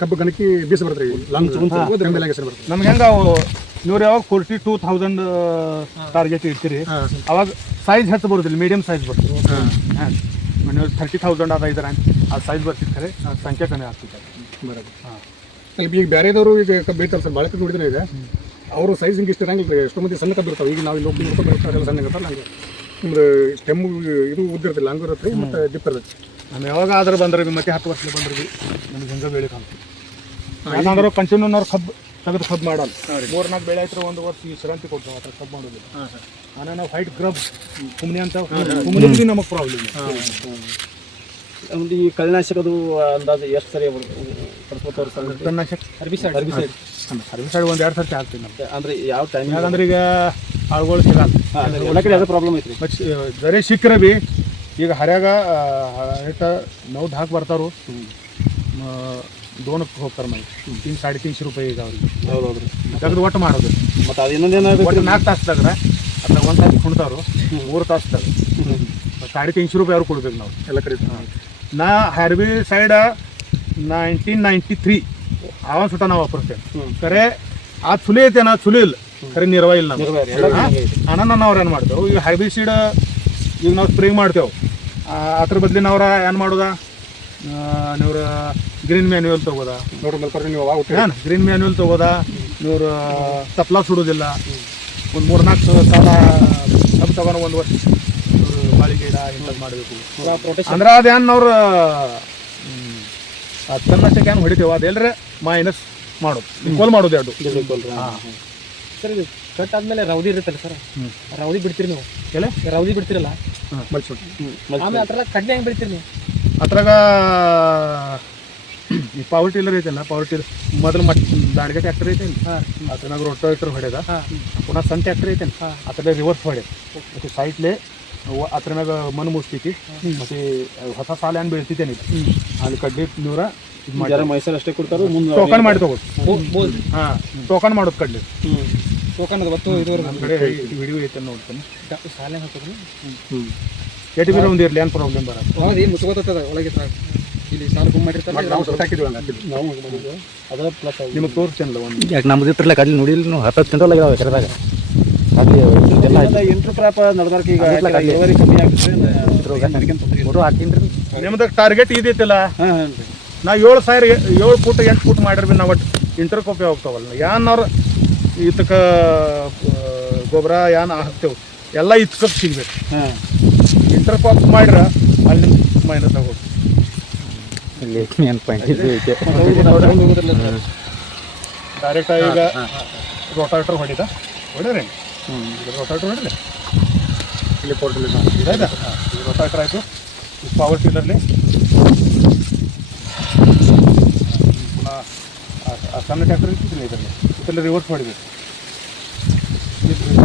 D: ಕಬ್ಬು ಗಣಕಿ ಬೀಸ್ ಬರುತ್ತೆ ಲಾಂಗ್ ಬರುತ್ತೆ
B: ನಮ್ಗೆ ಹೆಂಗೆ ಇವ್ರು ಯಾವಾಗ ಫೋರ್ಟಿ ಟೂ ತೌಸಂಡ್ ಟಾರ್ಗೆಟ್ ಇಡ್ತೀರಿ. ಅವಾಗ ಸೈಜ್ ಹೆಚ್ಚು ಬರುದಿಲ್ಲ ಮೀಡಿಯಂ ಸೈಜ್ ಬರ್ತದೆ ಹಾಂ. ನೀವು ಥರ್ಟಿ ತೌಸಂಡ್ ಅದ ಇದ್ರೆ ಆ ಸೈಜ್ ಬರ್ತಿರ್ತಾರೆ ಸಂಖ್ಯೆ ಕಮ್ಮಿ ಆಗ್ತಿದ್ದಾರೆ
D: ಬರೋದು. ಅಲ್ಲಿ ಈಗ ಬೇರೆದವರು ಈಗ ಕಬ್ಬು ಬೆಳಿತಾರೆ ಸರ್ ಭಾಳ ಕಬ್ಬು ಹಿಡಿದ್ರೆ ಇದೆ. ಅವರು ಸೈಜ್ ಹಿಂಗೆ ಇಷ್ಟು ಇರಂಗಿಲ್ಲ ರೀ ಎಷ್ಟೋ ಮಂದಿ ಸಣ್ಣ ಕಬ್ಬು ಇರ್ತಾವೆ ಈಗ ನಾವು ಇಲ್ಲಿ ಹೋಗಿ ಕಬ್ಬು ಇರ್ತಾರೆ ಸಣ್ಣ ಇರ್ತಾರೆ ಹಂಗೆ. ನಿಮ್ದು ಸ್ಟೆಮ್ಮು ಇದು ಉದ್ದಿರ್ತಿಲ್ಲ ಹಂಗೆ ಇರುತ್ತೆ ರೀ ಮತ್ತು ಡಿಪ್ ಇರುತ್ತೆ
B: ನಾನು ಯಾವಾಗ ಆದ್ರೆ ಬಂದ್ರೆ ಮತ್ತೆ ಹತ್ತು ವರ್ಷ ಬಂದ್ರೆ ನಮ್ಗೆ ಹಿಂಗೆ ಬೆಳಿ ಕಾಣ್ತೀವಿ ಯಾಕಂದ್ರೆ ಕಂಟಿನ್ಯೂನವ್ರು ಕಬ್ಬು ತೆಗೆದು ಕಬ್ ಮಾಡಲ್ಲ. ಮೂರು ನಾಲ್ಕು ಬೆಳೆ ಆಯ್ತು ಒಂದು ವರ್ಷ ಈ ಶ್ರಾಂತಿ ಕೊಡ್ತಾವೆ ಆ ಥರ ಮಾಡೋದು ಮಾಡೋದಿಲ್ಲ. ಆಮೇಲೆ ನಾವು ವೈಟ್ ಗ್ರಬ್ ಕುಮ್ನಿ ಅಂತ ಕುಮ್ನಿ ನಮಗೆ ಪ್ರಾಬ್ಲಮ್
C: ಒಂದು ಈ ಕಲ್ನಾಶಕದು ಅಂದಾಜು ಎಷ್ಟು ಸರಿ ಪಡಿಸ್ಕೊತಾವ್ರು ಹರ್ಬಿಸೈಡ್. ಹರ್ಬಿಸೈಡ್.
B: ಹರ್ಬಿಸೈಡ್ ಒಂದು ಎರಡು ಸರ್ತಿ ಹಾಕ್ತೀವಿ ನಮ್ಗೆ.
C: ಅಂದ್ರೆ ಯಾವ ಟೈಮ್
B: ಅಂದ್ರೆ ಈಗ ಆಳುಗಳು ಸಿಗಲ್ಲ
C: ಕಡೆ ಅದೇ ಪ್ರಾಬ್ಲಮ್ ಐತ್ರಿ.
B: ಬಟ್ ಜರಿ ಸಿಕ್ಕರೆ ಬಿ ಈಗ ಹರ್ಯಾಗ ರೇಟ ನೌ ಹಾಕಿ ಬರ್ತಾರು ದೋನಕ್ಕೆ ಹೋಗ್ತಾರೆ ಮೈ. ತಿನ್ ಸಾಡೆ ತೀನ್ಶೆ ರೂಪಾಯಿ ಈಗ ಅವ್ರಿಗೆ.
C: ಹೌದೌದು
B: ಯಾಕಂದ್ರೆ ಒಟ್ಟು ಮಾಡೋದು.
C: ಮತ್ತು ಅದು ಇನ್ನೊಂದೇನಾದ್ರು
B: ಒಟ್ಟು ನಾಲ್ಕು ತಾಸು ತೆಗ್ರೆ. ಅದ್ರಾಗ ಒಂದು ತಾಸು ಕುಣ್ತಾವ್ರು ಮೂರು ತಾಸು ತೆಗೆ ಸಾಡೆ ತೀನ್ಶೆ ರೂಪಾಯಿ ಅವ್ರು ಕೊಡ್ಬೇಕು ನಾವು ಎಲ್ಲ ಕಡೆ ನಾ ಹರ್ಬಿ ಸೈಡ ನೈನ್ಟೀನ್ ನೈಂಟಿ ತ್ರೀ ಆವಾಗ ಸುಟ ನಾವು ವಾಪರ್ತೇವೆ ಖರೆ ಆ ಚುಲಿ ಐತೆ ನಾ ಚುಲಿ ಇಲ್ಲ ಖರೆ ನಿರ್ವಹ ಇಲ್ಲ ಅಣ್ಣ ನಾವು ಏನು ಮಾಡ್ತೇವೆ? ಈಗ ಹರ್ಬಿ ಸೀಡ ಈಗ ನಾವು ಸ್ಪ್ರೇ ಮಾಡ್ತೇವೆ. ಅದ್ರ ಬದಲಿನ ಅವ್ರ ಏನು ಮಾಡೋದ? ನೀವ್ರ ಗ್ರೀನ್ ಮ್ಯಾನ್ಯುವಲ್ ತಗೋದ.
D: ನೋಡ್ರಿ ಮಲ್ಕೊಡ್ರಿ ನೀವು ಅವಾಗ
B: ಏನು ಗ್ರೀನ್ ಮ್ಯಾನ್ಯುವಲ್ ತಗೋದ. ಇವರು ತಪ್ಲಾ ಸುಡೋದಿಲ್ಲ ಒಂದು ಮೂರು ನಾಲ್ಕು ಸಾಲ ಕಬ್ಬು ತಗೊಂಡು ಒಂದು ವರ್ಷ ಬಾಳಿ ಗಿಡ ಇಂಥದ್ದು ಮಾಡಬೇಕು. ಅಂದ್ರೆ ಅದೇನು ಅವ್ರು ತನ್ನಷ್ಟಕ್ಕೆ ಏನು ಹೊಡಿತೇವೆ ಅದೆಲ್ಲರೆ ಮೈನಸ್ ಮಾಡೋದು. ಕೋಲ್ ಮಾಡೋದು ಎರಡು.
E: ಸರ್ ಇದು ಕಟ್ ಆದ್ಮೇಲೆ ರೌದಿ ಇರುತ್ತಲ್ಲ ಸರ್? ರೌದಿ ಬಿಡ್ತೀರಿ ನೀವು?
B: ಎಲ್ಲ
E: ರೌದಿ ಬಿಡ್ತಿರಲ್ಲ?
D: ಮಲ್ಸ್ಬಿಟ್ಟು
E: ಆಮೇಲೆ ಅದ್ರ ಕಡ್ಲೆ ಹೆಂಗೆ ಬಿಡ್ತೀರಿ ನೀವು?
B: ಅದ್ರಾಗ ಈ ಪವರ್ ಟೀಲರ್ ಐತಲ್ಲ ಪವರ್ ಟೀಲರ್ ಮೊದಲು ಮಟ್ ದಾಡಿಗೆ ಟ್ಯಾಕ್ಟರ್ ಐತೇನು? ಅದ್ರಾಗ ರೋಟೋವೇಟರ್ ಹೊಡೆದ ಪುನಃ ಸಣ್ಣ ಟ್ಯಾಕ್ಟರ್ ಐತೇನು? ಅದ್ರಲ್ಲಿ ರಿವರ್ಸ್ ಹೊಡೆ ಮತ್ತೆ ಸೈಟ್ಲೆ ಅದ್ರ ಮ್ಯಾಗ ಮಣ್ಣು ಮುಚ್ತೈತಿ ಮತ್ತೆ ಹೊಸ ಸಾಲ ಏನು ಬೆಳಿತೈತೇನು ಅಲ್ಲಿ ಕಡ್ಡಿ ನೂರ
C: ಮೈಸೂರು ಅಷ್ಟೇ ಕೊಡ್ತಾರ ಮುಂದೆ
B: ಟೋಕನ್ ಮಾಡಿ
E: ತಗೋ
B: ಹಾಂ. ಟೋಕನ್ ಮಾಡೋದು ಕಡ್ಲಿ.
E: ಟೋಕನ್ ಅದು ಒತ್ತು ಇದು
B: ನಮ್ಮ ಕಡೆ ವಿಡಿಯೋ ಐತೆ ನೋಡ್ತೀನಿ.
E: ಸಾಲೆ ಹಾಕೋದ್ರಿ
B: ಎಟಿ ಬೀರ ಒಂದು ಇರಲಿ ಏನು ಪ್ರಾಬ್ಲಮ್ ಬರೋದು
E: ಹೌದು ಏನು ಮುಚ್ಕೋತದ ಒಳಗೆ ಇಲ್ಲಿ ಸಾಲು ಮಾಡಿರ್ತಾರೆ.
D: ನಾವು ಸ್ವಲ್ಪ ಹಾಕಿದ್ವಿ ಹಂಗೆ ಹಾಕಿದ್ವಿ
C: ಅದರ ಪ್ಲಸ್
B: ನಿಮಗೆ ತೋರಿಸ್ತೇನಲ್ಲ ಒಂದು.
A: ಯಾಕೆ ನಮ್ದು ಇತ್ರಲ್ಲ ಕಡ್ಲಿ ನೋಡಿಲ್ಲ ನೀವು ಹತ್ತು ಕ್ವಿಂಟಲ್ ಇದಾವೆ ಕೆರೆದಾಗ.
C: ಕ್ರಾಪ್ ನಡೆದಾರ್ಕ ಈಗ ಇಳುವರಿ ಕಮ್ಮಿ
A: ಹಾಕ್ತೀನಿ
B: ನಿಮ್ದು ಟಾರ್ಗೆಟ್ ಇದೈತಿಲ್ಲ? ನಾ ಏಳು ಸಾವಿರ ಏಳು ಫೂಟ್ ಎಂಟು ಫುಟ್ ಮಾಡಿರ್ಬಿ ನಾವು ಒಟ್ಟು. ಇಂಟರ್ ಕಾಪಿ ಹೋಗ್ತಾವಲ್ಲ ಯಾನವ್ರು ಇದಕ್ಕೆ ಗೊಬ್ಬರ ಯಾನ್ ಹಾಕ್ತೇವೆ ಎಲ್ಲ ಇತ್ಕೊಂಡು ಸಿಗ್ಬೇಕು.
C: ಹಾಂ.
B: ಇಂಟರ್ ಕಾಪ್ ಮಾಡಿರ ಅಲ್ಲಿ ಮೈನಸ್ ಆಗೋದು.
A: ಇಲ್ಲಿ ಏನು ಪಾಯಿಂಟ್ ಇದು ಐತೆ
B: ಡೈರೆಕ್ಟ್ ಈಗ ರೋಟಾವೇಟರ್ ಹೊಡಿದ. ಹೊಡಿದ್ರಿ ರೋಟಾವೇಟರ್ ಹೊಡಿದ್ರಿ
D: ಇಲ್ಲಿ ಪೋರ್ಟಲ್
B: ಇದಾಯ್ತಾ ರೋಟಾವೇಟರ್ ಆಯಿತು. ಪವರ್ ಟಿಲ್ಲರ್ಲಿ ಪುನಃ ಸಣ್ಣ ಟ್ಯಾಕ್ಟರ್ ಇರ್ತಿದ್ರಿ ಇದರಲ್ಲಿ. ಇದರಲ್ಲಿ ರಿವರ್ಸ್ ಮಾಡಿಬೇಕು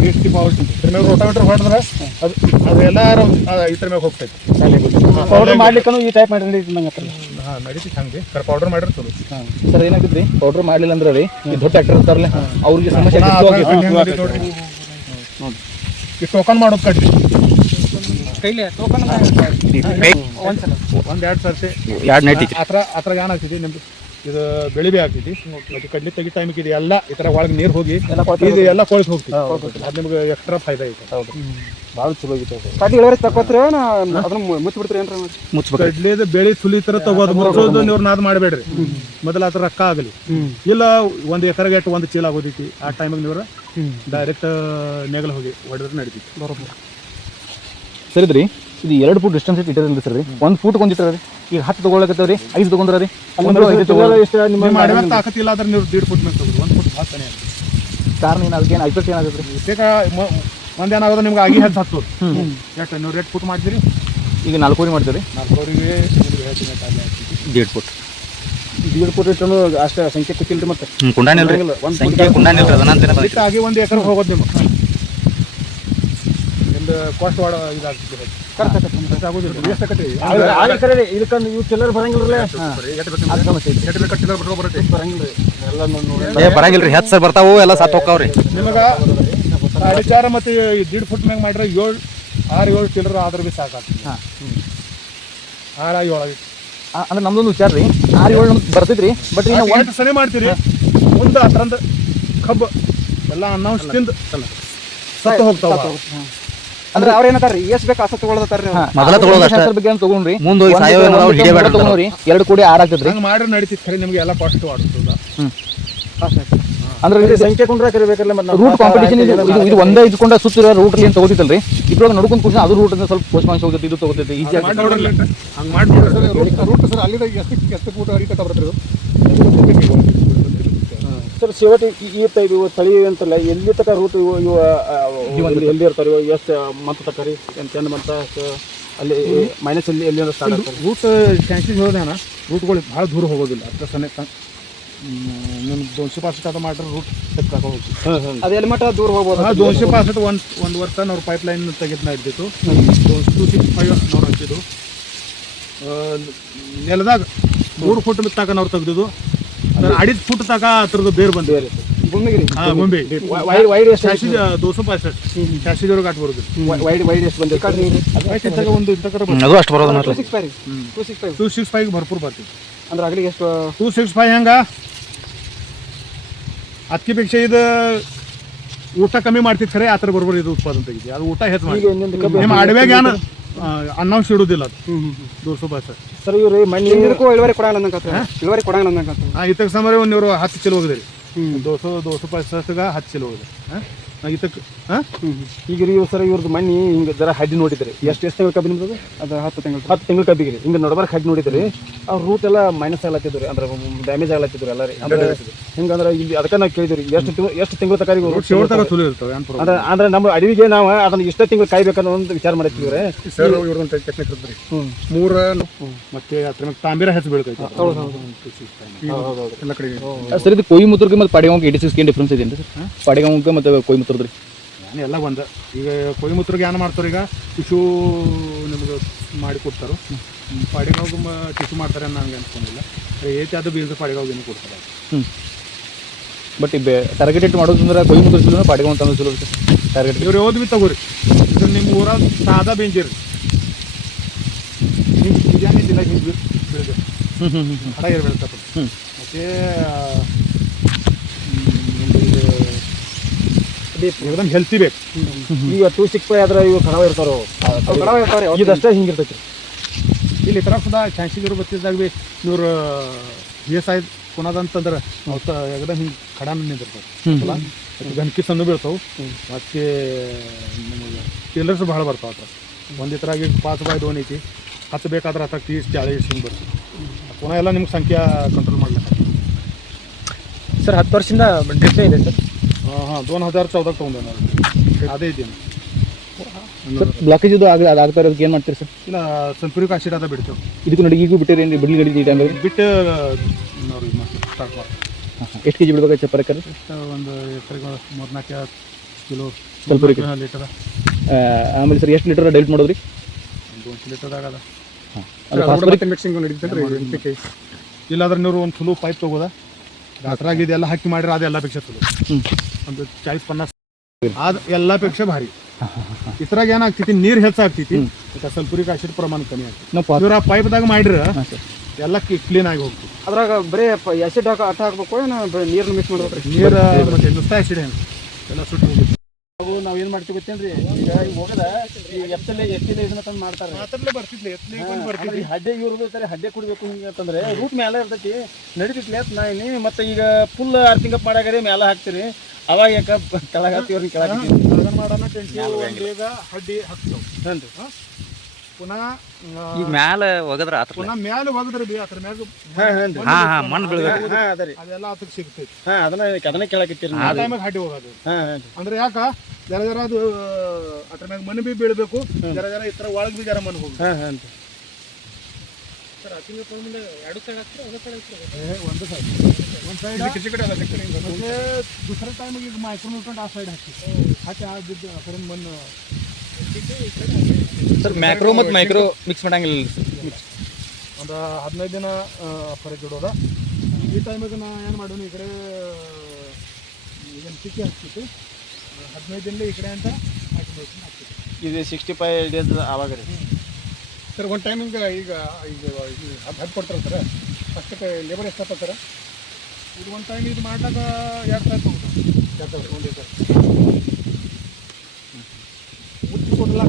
B: ಎಷ್ಟು ಪವರ್ ಇದ್ರ ಮೇಲೆ ರೋಟಾವೇಟರ್ ಹೊಡೆದ್ರೆ ಅದು ಅದೆಲ್ಲ ಇದ್ರ ಮ್ಯಾಗ ಹೋಗ್ತೈತೆ.
C: ಪೌಡರ್ ಮಾಡ್ಲಿಕ್ಕೂ ಈ ಟೈಪ್ ಮಾಡಿ ನಂಗೆ ಹತ್ರ
B: ಹಾಂ ನಡೀತಿ ಹಂಗೆ. ಕರ್ ಪೌಡರ್ ಮಾಡಿದ್ರೆ ಚಲೋ.
A: ಸರ್ ಏನಾಗಿದ್ರಿ? ಪೌಡರ್ ಮಾಡಲಿಲ್ಲ ಅಂದ್ರೆ ರೀ ಈ ದೊಡ್ಡ ಟ್ಯಾಕ್ಟರ್ ಇರ್ತಾರಲ್ಲ ಅವ್ರಿಗೆ ಸಮಸ್ಯೆ
B: ಮಾಡಿದ್ ಈ ಟೋಕನ್ ಮಾಡೋದು ಕಟ್ಟಿ
E: ಕೈಲಿ ಟೋಕನ್
B: ಒಂದ್ ಎರಡು ಸರ್ತಿ.
A: ಎರಡು ನೈಟ್
B: ಆ ಥರ ಆ ಥರ ಏನಾಗ್ತಿದೆ ನಿಮ್ದು. ಇದು ಬೆಳಿ ಬಿ ಆಗ್ತೈತಿ ಮತ್ತೆ ಕಡ್ಲಿ ತೆಗಿ ಟೈಮಿಗೆ ಇದು ಎಲ್ಲ ಈ ಥರ ಒಳಗೆ ನೀರು ಹೋಗಿ ಇದು ಎಲ್ಲ ಕೊಳ್ತು ಹೋಗ್ತೀವಿ ಅದು ನಿಮ್ಗೆ ಎಕ್ಸ್ಟ್ರಾ ಫಾಯ್ದಾ ಐತೆ.
C: ಭಾಳ ಚಲೋ ಆಗಿತ್ತು ಕಟ್ಟಿ ಇಳುವರಿ ತಗೋತ್ರಿ ಅದನ್ನ ಮುಚ್ಚಿಬಿಡ್ತೀರಿ ಏನ್ರ
A: ಮುಚ್ಚಬೇಕು.
B: ಕಡ್ಲಿದ ಬೆಳೆ ಸುಲಿ ಥರ ತಗೋದು ಮುಚ್ಚೋದು ನೀವು ನಾದ್ ಮಾಡಬೇಡ್ರಿ. ಮೊದಲ ಆತರ ಥರ ರೊಕ್ಕ ಆಗಲಿ. ಇಲ್ಲ ಒಂದು ಎಕರೆಗೆ ಎಷ್ಟು ಒಂದು ಚೀಲ ಆಗೋದಿತ್ತು ಆ ಟೈಮಿಗೆ ನೀವು ಡೈರೆಕ್ಟ್ ನೆಗಲ್ ಹೋಗಿ ಹೊಡೆದ್ರೆ ನಡೀತಿತ್ತು ಬರೋಬ್ಬರ.
A: ಸರಿ ರೀ ಇದು ಎರಡು ಫುಟ್ ಡಿಸ್ಟೆನ್ಸ್ ಇಟ್ಟಿರಲ್ಲ ಸರ್ ರೀ ಒಂದು ಫೂಟ್ ಕೊಂದಿಟ್ಟಾರ ರೀ ಈಗ ಹತ್ತು ತೊಗೊಳಕತ್ತವ್ರಿ ಐದು ತೊಗೊಂಡ್ರ ರೀ ಒಂದು
B: ಅಂದ್ರೆ ಒಂದು
A: ಕಾರಣ ಏನು ಅದಕ್ಕೆ ಏನು ಐದು ಏನಾಗುತ್ತೆ ರೀ
B: ಒಂದೇನಾಗೋದು ನಿಮ್ಗೆ ಆಗಿ ಹೆಚ್ಚು ಹತ್ತೋದು ಎಷ್ಟು ನೀವು ರೇಟ್ ಫುಟ್ ಮಾಡ್ತೀರಿ?
A: ಈಗ ನಾಲ್ಕೂವರೆ ಮಾಡ್ತೀರಿ ರೀ
B: ನಾಲ್ಕೂವರೆಗೆ
A: ದೇಡ್ ಫುಟ್
C: ದೇಡ್ ಫುಟ್ ಇಟ್ಟು ಅಷ್ಟೇ ಸಂಖ್ಯೆ ಮತ್ತೆ.
A: ಕುಂಡಾನಿಲ್ಲ ರೀ
C: ಒಂದು
A: ಸಂಖ್ಯೆ ಅದನ್ನ
B: ಅದಕ್ಕೆ ಆಗಿ ಒಂದು ಎಕರೆ ಹೋಗೋದು ನಿಮ್ಗೆ. ನಿಮ್ದು ಕಾಸ್ಟ್ ವಾಡ ಇದಾಗ್ತದೆ. ಖರ್ಚು ಆಗೋದಿಲ್ಲ. ಎಷ್ಟು ಆಕತಿ
C: ಇದಕ್ಕಂದು ಇವು ಚಿಲ್ಲರ್ ಬರಂಗಿಲ್ಲ
D: ಕಟ್ಟಿಲ್ಲ ಬಿಟ್ಟು ಬರುತ್ತೆ
C: ಬರಂಗಿಲ್ಲ ಎಲ್ಲ ನೋಡಿ.
A: ಏ ಬರಂಗಿಲ್ಲ ರೀ ಹತ್ತು ಸರ್ ಬರ್ತಾವು ಎಲ್ಲ ಸತ್ ಹೋಗ್ತಾವ್ರಿ.
B: ನಿಮಗೆ ಸಾಡೆ ಚಾರ ಮತ್ತು ದೀಡ್ ಫುಟ್ ಮ್ಯಾಗ ಮಾಡಿದ್ರೆ ಏಳು ಆರು ಏಳು ಚಿಲ್ಲರ ಆದ್ರೆ ಭೀ ಸಾಕಾಗ್ತದೆ. ಆರ ಏಳು
F: ಅಂದ್ರೆ ನಮ್ದೊಂದು ವಿಚಾರ ರೀ. ಆರು ಏಳು ನಮ್ದು ಬರ್ತೈತ್ರಿ ಬಟ್ ಈಗ
B: ಒಂದು ಸನಿ ಮಾಡ್ತೀರಿ. ಮುಂದೆ ಅದ್ರಂದ ಕಬ್ಬು ಎಲ್ಲ ಅನೌನ್ಸ್ ತಿಂದು ಸತ್ತು ಹೋಗ್ತಾವ.
E: ಅಂದ್ರೆ ಅವ್ರ ಏನಂತಾರ್ರಿ ಎಷ್ಟು ಬೇಕು ಆಸಕ್ತಿ ತಗೊಳತಾರ್ರಿ
A: ಮೊದಲ ತಗೊಳ್ಳೋದು ಅಷ್ಟೇ.
F: ಬಗ್ಗೆ ಅಂತ ತಗೊಂಡ್ರಿ?
A: ಮುಂದೆ ಹೋಗಿ ನಾವು ಹಿಡಿಯಬೇಡ.
F: ತಗೊಂಡ್ರಿ ಎರಡು ಕೋಟಿ ಆರಾಗ್ತದ್ರಿ ಆಗ್ತದ್ರಿ.
B: ಹಂಗೆ ಮಾಡ್ರೆ ನಡೀತಿತ್ತು ಖರೆ ನಿಮಗೆ ಎಲ್ಲ ಕಾಸ್ಟ್ ಆಡ್ತದ
F: ಅಂದ್ರೆ
C: ಇದು ಸಂಖ್ಯೆ ಕುಂಡ್ರ ಕರಿಬೇಕಲ್ಲ ಮತ್ತೆ
F: ರೂಟ್ ಕಾಂಪಿಟೇಷನ್ ಇದು ಒಂದೇ ಇದ್ಕೊಂಡ ಸುತ್ತಿರೋ ರೂಟ್ ಏನು ತಗೋತಿತ್ತಲ್ರಿ? ಇಬ್ಬರು ನೋಡ್ಕೊಂಡು ಕೂರ್ಸ ಅದು ರೂಟ್ ಸ್ವಲ್ಪ ಪೋಸ್ಟ್ ಮಾಡಿ ಹೋಗುತ್ತೆ ಇದು ತಗೋತೈತೆ ಈಜಿ
B: ನೋಡ್ರಲ್ಲ ಹಂಗೆ ಮಾಡಿ
D: ರೂಟ್ ಸರ್ ಅಲ್ಲಿಂದ ಎಷ್ಟು ಎಷ್ಟು ಫೂಟ್ ಹರಿಕತ್ತ ಬರ್ತಿದ್ರು
C: ಸರ್ ಶಿವಟಿ ಈ ಟೈಪ್ ಇವು ತಳಿ ಅಂತಲ್ಲ ಎಲ್ಲಿ ತಕ ರೂಟ್ ಇವು ಇವು ಎಲ್ಲಿ- ಇರ್ತಾರೆ ಇವು? ಎಷ್ಟು ಮಂತ್ ತಕ ರೀ? ಎಂಟು ಮಂತ ಅಲ್ಲಿ ಮೈನಸ್ ಎಲ್ಲಿ ಎಲ್ಲಿ ಸ್ಟಾರ್ಟ್
B: ರೂಟ್ ಚಾನ್ಸಸ್ ಹೋದಾನ ರೂಟ್ಗಳು ಭಾಳ ದೂರ ಹೋಗೋದಿಲ್ಲ. ಅದ್ರ ಸನೆ ನಿಮ್ಮ ದೋನ್ಶೆ ಪಾಸೆಟ್ ಅದು ಮಾಡ್ರೆ ರೂಟ್ ತೆಗ್ದಾಕ ಹೋಗ್ತೀವಿ
E: ಅದ್ ಎಲ್ಲಿ ಮಟ್ಟ ದೂರ ಹೋಗ್ಬೋದು
B: ಹಾಂ ದೋನ್ಶೆ ಪಾಸೆಟ್ ಒಂದು ಒಂದು ವರ್ಷ ಅವ್ರ ಪೈಪ್ ಲೈನ್ ತೆಗೆದು ನಡೆದಿತ್ತು ಟು ಸಿಕ್ಸ್ ಫೈವ್ ನಾವು ಹಚ್ಚಿದ್ದು ನೆಲದಾಗ ಮೂರು ಫುಟ್ ತಕ ನಾವು ತೆಗ್ದಿದ್ದು. ಅಡಿದ ಫುಟ್ ತಕ ಅದ್ರದ್ದು ಬೇರೆ ಬಂದು ಮುಂಬೈ
C: ವೈಡ್ ಎಷ್ಟು
B: ದೋಸೆ ಪಾಸೆಟ್ ಚಾಸಿದವ್ರಿಗೆ ಆಟ ಬರೋದು.
C: ವೈಡ್ ವೈಡ್ ಎಷ್ಟು
B: ಇಂತಾಗ ಒಂದು ಇಂತಕರ
A: ಅದು ಅಷ್ಟು ಬರೋದು
E: six five
B: two six five ಭರ್ಪೂರ್ ಬರ್ತೀವಿ.
E: ಅಂದ್ರೆ ಅಗಲಿಗೆ ಎಷ್ಟು?
B: ಟೂ ಸಿಕ್ಸ್ ಫೈವ್ ಹೆಂಗ? ಅದಕ್ಕಿಪೇಕ್ಷೆ ಇದು ಊಟ ಕಮ್ಮಿ ಮಾಡ್ತಿತ್ತು ಖರೆ ಆ ಥರ ಬರೋಬ್ಬರಿ ಇದು ಉತ್ಪಾದನೆ ತೆಗಿತಿ ಅದು ಊಟ ಹೆಚ್ಚು ಮಾಡಿ. ನಿಮ್ಮ ಅಡವೆಗೆ ಏನು ಅನ್ನಾಂಶ ಇಡುವುದಿಲ್ಲ ಅದು. ದೂರ ಸುಭಾ
C: ಸರ್ ಇವ್ರಿ ಮಣ್ಣು
E: ಹಿಂದಿನಕ್ಕೂ ಇಳುವರಿ ಕೊಡಂಗ ನಂಗತ್ತ ಇಳುವರಿ ಕೊಡಂಗ ನಂಗತ್ತ
B: ಆ ಇತಕ್ಕೆ ಸಮರ ಒಂದು ಇವರು ಹತ್ತು ಚಲೋ ಹೋಗಿದ್ರಿ. ದೋಸೆ ದೋಸೆ ಪಾಯಸಗ ಹತ್ತು ಚಲೋ ಹೋಗಿದೆ ಹಾಂ? ಹಾಂ
C: ಈಗ ರೀ ಸರ್ ಇವ್ರದ್ದು ಮಣ್ಣಿ ಹಿಂಗೆ ಜರ ಹಡ್ಡಿ ನೋಡಿದ್ರಿ. ಎಷ್ಟು ಎಷ್ಟು ತಿಂಗಳ ಕಬ್ಬಿ ನಿಮ್ದು?
E: ಅದು ಹತ್ತು ತಿಂಗಳು
C: ಹತ್ತು ತಿಂಗಳ ಕಬ್ಬಿಗೆ ರೀ. ಹಿಂಗೆ ನಡ್ಬಾರ್ಕ್ ಹಡ್ಡಿ ನೋಡಿದ್ರಿ. ಅವ್ರ ರೂಟ್ ಎಲ್ಲ ಮೈನಸ್ ಆಗ್ಲತ್ತಿದ್ರು. ರೀ ಅಂದ್ರೆ ಡ್ಯಾಮೇಜ್ ಆಗ್ಲತ್ತಿದ್ರು ಎಲ್ಲ ರೀ. ಅಂದ್ರೆ ಹಿಂಗಂದ್ರೆ ಇಲ್ಲಿ ಅದಕ್ಕೆ ನಾವು ಕೇಳಿದ್ರಿ ಎಷ್ಟು ತಿಂಗಳು ಎಷ್ಟು ತಿಂಗಳು ತಕಾರಿ ರೂಟ್ ಅಂದ್ರೆ ಅಂದ್ರೆ ನಮ್ಮ ಅಡವಿಗೆ ನಾವು ಅದನ್ನ ಇಷ್ಟ ತಿಂಗಳು ಕಾಯ್ಬೇಕನ್ನೋ ಒಂದು ವಿಚಾರ ರೀ.
D: ಟೆಕ್ನಿಕ್ ಇರ್ತದೆ ಮೂರ
B: ಮತ್ತೆ ಅದ್ರ ಹೆಸರು ತಾಂಬೀರ ಹೆಚ್ಚು ಬೀಳ್ತೈತೆ.
D: ಎಲ್ಲ ಕಡೆ
F: ಸರ್ ಇದು ಕೊಯ್ಮುತ್ತೂರ್ಗೆ ಮತ್ತು ಪಾಡಿಗಾಂವ್ಗೆ ಏಯ್ಟಿ ಸಿಕ್ಸ್ ಏನು ಡಿಫ್ರೆನ್ಸ್ ಇದೆ ಸರ್? ಸರ್ ಮತ್ತೆ ಮತ್ತು ಕೊಯ್ಮುತ್ತೂರ್ದು ರೀ
B: ನಾನು ಎಲ್ಲ ಒಂದು ಈಗ ಕೊಯಮತ್ತೂರಿಗೆ ಜ್ಞಾನ ಮಾಡ್ತಾರೆ ಈಗ? ಟಿಶು ನಿಮ್ಗೆ ಮಾಡಿ ಕೊಡ್ತಾರೆ. ಪಾಡಿಗಾವ್ಗೆ ಟಿಶು ಮಾಡ್ತಾರೆ ಅನ್ನೋ ನನಗೆ ಅನ್ಕೊಂಡಿಲ್ಲ. ಏತಿ ಅದು ಬೀಳ್ದು ಪಾಡಿಗಾವ್ ಏನು ಕೊಡ್ತಾರೆ.
F: ಹ್ಞೂ ಬಟ್ ಈ ಟಾರ್ಗೆಟೆಡ್ ಮಾಡೋದಂದ್ರೆ ಅಂದ್ರೆ ಚಲೋ ಪಾಡಿಗಾವ್ ತಂದು ಚಲೋ ಟಾರ್ಗೆಟ್
B: ಇವ್ರು ಯಾವ್ದು ಬಿ ತಗೋರಿ. ಇದು ನಿಮ್ಮ ಊರ ಸಾದಾ ಬೇಂಜಿರಿ ಹಿಂಗೆ ಬಿರಿಯಾನಿ ದಿನ ಹಿಂಗೆ ಬೆಳೆದು
F: ಹ್ಞೂ ಹ್ಞೂ ಹ್ಞೂ
B: ಹಡ
F: ಹ್ಞೂ.
B: ಮತ್ತೆ एकदम ಹೆಲ್ತಿ ಬೇಕು
C: ಈಗ ಟೂ ಸಿಕ್ಸ್ ಫೈವ್ ಆದ್ರೆ ಇವು ಕಡವ ಇರ್ತಾರೋ
E: ಅವು ಕಡವ ಇರ್ತಾವ್ರಿ
C: ಇದಷ್ಟೇ ಹಿಂಗಿರ್ತೈತಿ
B: ಇಲ್ಲಿ ತರ ಸುಧಾ ಚಾನ್ಸಿಗರು ಬತ್ತಿದಾಗ ಬಿ ಇವ್ರು ಎಸ್ ಆಯ್ತು ಕುಣದಂತಂದ್ರೆ ಅವತ್ತ ಎಗದಮ್ ಹಿಂಗೆ ಕಡಾನ ನಿಂದಿರ್ತಾವೆ ಮತ್ತು ಗಣಕಿ ಸಣ್ಣ ಬೀಳ್ತಾವೆ ಮತ್ತೆ ನಮಗೆ ಟೇಲರ್ಸ್ ಭಾಳ ಬರ್ತಾವೆ ಹತ್ರ ಒಂದು ಇತರಾಗಿ ಪಾಸ್ ಬಾಯ್ ದೋನ್ ಐತಿ ಹತ್ತು ಬೇಕಾದ್ರೆ ಹತ್ತ ತೀಸ್ ಚಾಳೀಸ್ ಹಿಂಗೆ ಬರ್ತದೆ ಪುನಃ ಎಲ್ಲ ನಿಮ್ಗೆ ಸಂಖ್ಯಾ ಕಂಟ್ರೋಲ್ ಮಾಡ್ಲಿಕ್ಕೆ
E: ಸರ್ ಹತ್ತು ವರ್ಷದಿಂದ ಡ್ರಿಪ್ನೇ ಇದೆ ಸರ್
B: ಹಾಂ ಹಾಂ ದೋನ್ ಹಜಾರ್ ಚೌದಾಗ ತೊಗೊಂಡೆ ನಾನು. ಅದೇ ಇದ್ದೀನಿ.
F: ಸರ್ ಬ್ಲಾಕೇಜ್ ಇದು ಆಗಲಿ ಇರೋದಕ್ಕೆ ಏನು ಮಾಡ್ತೀರಿ ಸರ್?
B: ಇಲ್ಲ ಸಂಪ್ರಿಕ ಆಸಿಡ್ ಅದ ಬಿಡ್ತೇವೆ
F: ಇದಕ್ಕೂ ನಡಿಗೆಗೂ ಈಗೂ ಬಿಟ್ಟಿರಿ ಏನು ಬಿಡ್ಲಿ ಈ ಟೈಮಲ್ಲಿ
B: ಬಿಟ್ಟು ನಾವು ಸ್ಟಾರ್ಟ್ ಮಾಡಿ.
F: ಎಷ್ಟು ಕೆ ಜಿ ಬಿಡ್ಬೇಕಾಯ್ತು
B: ಎಷ್ಟು ಒಂದು ಎಕರೆಗೆ ಮೂರ್ನಾಲ್ಕು ಕಿಲೋ
F: ಸ್ವಲ್ಪ ರೀ.
B: ಲೀಟರ್.
F: ಆಮೇಲೆ ಸರ್ ಎಷ್ಟು ಲೀಟರ್ ಡೈಲ್ಟ್ ಮಾಡೋದ್ರಿ?
B: ಒಂದು ಲೀಟರ್ದಾಗ ಅದ
F: ಹಾಂ
D: ಮಿಕ್ಸಿಂಗ್
B: ಇಲ್ಲಾಂದ್ರೆ ನೀವು ಒಂದು ಸುಲು ಪೈಪ್ ತಗೋದ. ಇದೆಲ್ಲ ಹಾಕಿ ಮಾಡಿದ್ರೆ ಅದೆಲ್ಲ ಪೇಕ್ಷ
F: ಹ್ಞೂ
B: ಒಂದು ಚಾಳಿಸ್ ಪನ್ನಾಸ್ ಅದು ಎಲ್ಲ ಪೇಕ್ಷ ಭಾರಿ. ಇದ್ರಾಗ ಏನಾಗ್ತೈತಿ? ನೀರು ಹೆಚ್ಚಾಗ್ತೈತಿ ಮತ್ತೆ ಸಲ್ಫ್ಯೂರಿಕ್ ಆಸಿಡ್ ಪ್ರಮಾಣ ಕಮ್ಮಿ ಆಗ್ತೈತಿ.
F: ನಾವು
B: ಇವ್ರ ಆ ಪೈಪ್ದಾಗ
F: ಮಾಡಿರ
B: ಎಲ್ಲ ಕ್ಲೀನ್ ಆಗಿ ಹೋಗ್ತೈತಿ.
E: ಅದ್ರಾಗ ಬರೀ ಆಸಿಡ್ ಹಾಕ ಅಟ್ಟ ಹಾಕ್ಬೇಕು ಏನೋ ನೀರನ್ನ ಮಿಕ್ಸ್ ಮಾಡ್ಬೇಕು
B: ನೀರು ಮತ್ತೆ ನುಸ್ತಾ ಆಸಿಡ್ ಹೆಂಗೆ ಎಲ್ಲ ಸುಟ್ಟು ಹೋಗುತ್ತೆ
C: ನಾವು ನಾವು ಏನು ಮಾಡ್ತೀವಿ ಗೊತ್ತೇನ್ರಿ? ಈಗ ಈಗ ಹೋಗದ ಈ ಎತ್ತಲೆ ಎತ್ತಿಲೆ ಇದನ್ನ ತಂದು ಮಾಡ್ತಾರೆ
B: ಮಾತಾಡ್ಲೇ ಬರ್ತಿದ್ಲಿ ಎತ್ತಲಿ ಬಂದು
C: ಈ ಹಡ್ಡೆ ಇವ್ರದ್ದು ಹಡ್ಡೆ ಕುಡಬೇಕು ಹಿಂಗೆ ಅಂತಂದ್ರೆ ರೂಟ್ ಮೇಲೆ ಇರ್ತೈತಿ. ನಡಿತೈತಿ ಅಂತ ನಾ ಏನಿ ಮತ್ತೆ ಈಗ ಫುಲ್ ಅರ್ಥಿಂಗ್ ಅಪ್ ಮಾಡಾಗರೆ ಮೇಲೆ ಹಾಕ್ತೀರಿ. ಅವಾಗ ಯಾಕ ಕೆಳಗೆ ಹಾಕ್ತೀವ್ರಿ ಕೆಳಗೆ
B: ಮಾಡೋಣ ಟೆಂಟಿ ಒಂದು ಹಡ್ಡಿ ಹಾಕ್ತಾವ
C: ಹ್ಞೂ
B: ಪುನಃ
A: ಈಗ ಮ್ಯಾಲೆ ಒಗದ್ರ ಆತ್ರ
B: ಪುನಃ ಮ್ಯಾಲೆ ಒಗದ್ರ ಬಿ ಅದ್ರ ಮ್ಯಾಗ
C: ಹಾಂ ಹಾಂ
A: ಮಣ್ಣು ಬೀಳ್ಬೇಕು.
C: ಹಾಂ ಅದರಿ
B: ಅದೆಲ್ಲ ಅದಕ್ಕೆ ಸಿಗ್ತೈತಿ.
C: ಹಾ ಅದನ್ನ ಅದನ್ನ ಕೆಳಗಿತ್ತೀರಿ
B: ಆ ಟೈಮಿಗೆ ಹಡ್ಡಿ ಹೋಗೋದು.
C: ಹಾಂ ಹಾಂ
B: ಅಂದ್ರೆ ಯಾಕ? ಜರ ಜರ ಅದು ಅದ್ರ ಮ್ಯಾಗ ಮಣ್ಣು ಬಿ ಬೀಳ್ಬೇಕು. ಜರ ಜರ ಇತರ ಒಳಗೆ ಬಿ ಜರ ಮಣ್ಣು ಹೋಗ್ಬೇಕು.
C: ಹಾಂ ಹಾಂ
B: ಏ, ಒಂದು ಸೈಡ್ ಒಂದು ಸೈಡ್
D: ಕಿಚಿ ಕಡೆ ಅದ sector ಹಿಂಗೆ.
B: ದುಸರ ಟೈಮಿಗೆ ಈಗ ಮೈಕ್ರೋ ನ್ಯೂಟ್ರೆಂಟ್ ಆ ಸೈಡ್ ಹಾಕಿ. ಹಾಕಿ ಆ ಬಿದ್ದು ಆ ಮಣ್ಣು
F: ಸರ್ ಮ್ಯಾಕ್ರೋ ಮತ್ತು ಮೈಕ್ರೋ ಮಿಕ್ಸ್ ಮಾಡಂಗಿಲ್ಲ ಸರ್.
B: ಒಂದು ಹದಿನೈದು ದಿನ ಹೊರಗೆ ಇಡೋದ. ಈ ಟೈಮಿಗೆ ನಾ ಏನು ಮಾಡೋಣ ಈ ಕಡೆ ಏನು ಚಿಕ್ಕಿ ಹಾಕ್ತಿತ್ತು ಹದಿನೈದು ದಿನ ಈ ಕಡೆ ಅಂತ ಹಾಕಿ
C: ಇದು ಸಿಕ್ಸ್ಟಿ ಫೈವ್ ಡೇಸ್ ಆವಾಗ ರೀ.
D: ಸರ್ ಒಂದು ಟೈಮಿಂಗ್ ಈಗ ಈಗ ಇದು ಅದು ಹದ್ದು ಕೊಡ್ತಾರೆ ಸರ್. ಫಸ್ಟ್ ಲೇಬರ್ ಎಷ್ಟು ಆಗ್ತದೆ ಸರ್
B: ಇದು ಒಂದು ಟೈಮ್ ಇದು ಮಾಡಿದಾಗ ಎರಡು ಸಾವಿರ ತೊಗೊಂಡು ಎರಡು ಸಾವಿರ ಒಂದೇ ಸಾವಿರ ಮುಚ್ಚಿ ಕೊಡಲ್ಲ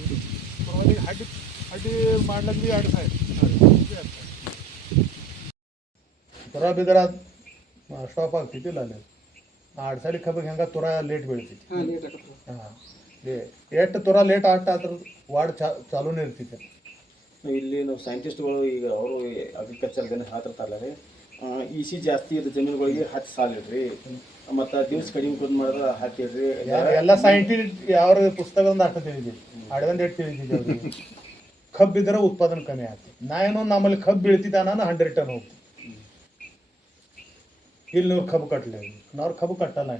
B: ಇದು ಪರವಾಗಿಲ್ಲ ಅಡ್ಡಿ ಅಡ್ಡಿ ಭೀ ಎರಡು ಸಾವಿರ ತುರ ಬಿದ್ದರ ಸ್ಟಾಪ್ ಆಗ್ತಿದ್ದಿಲ್ಲ ಅಲ್ಲಿ. ಆ ಸೈಡ್ ಕಬ್ಬಿಗೆ ಹೆಂಗೆ ತುರ ಲೇಟ್ ಬೀಳ್ತಿತ್ತು. ಹಾಂ ಎಷ್ಟು ತುರ ಲೇಟ್ ಆಟ ಆದ್ರ ವಾರ್ಡ್ ಚಾ ಚಾಲೂನೇ ಇರ್ತೈತಿ
C: ಇಲ್ಲಿ ನಾವು ಸೈಂಟಿಸ್ಟ್ಗಳು ಈಗ ಅವರು ಅಗ್ರಿಕಲ್ಚರ್ ಜನ ಹಾತಿರ್ತಾರಲ್ಲ ರೀ ಇ ಸಿ ಜಾಸ್ತಿ ಇರೋ ಜಮೀನುಗಳಿಗೆ ಹತ್ತು ಸಾಲ ಇಡ್ರಿ. ಮತ್ತು ದಿವ್ಸ ಕಡಿಮೆ ಕುದ್ ಮಾಡಿದ್ರೆ ಹಾಕಿಡ್ರಿ
B: ಎಲ್ಲ ಸೈಂಟಿಸ್ಟ್ ಯಾವ ಪುಸ್ತಕ ಅರ್ಥ ತಿಳಿದಿದೆ. ಅಡ್ವಂಡ್ ಏಟ್ ತಿಳಿದಿದೆ ಅವ್ರಿಗೆ ಕಬ್ಬು ಇದ್ರೆ ಉತ್ಪಾದನೆ ಕಮ್ಮಿ ಆಗ್ತದೆ ನಾ ಏನೋ ನಮ್ಮಲ್ಲಿ ಕಬ್ಬು ಬೀಳ್ತಿದ್ದ ನಾನು ಹಂಡ್ರೆಡ್ ಟನ್ ಹೋಗ್ತೀನಿ ಇಲ್ಲಿ ನೀವು ಕಬ್ಬು ಕಟ್ಟಲಿ ನಾವು ಕಬ್ಬು ಕಟ್ಟಲ್ಲ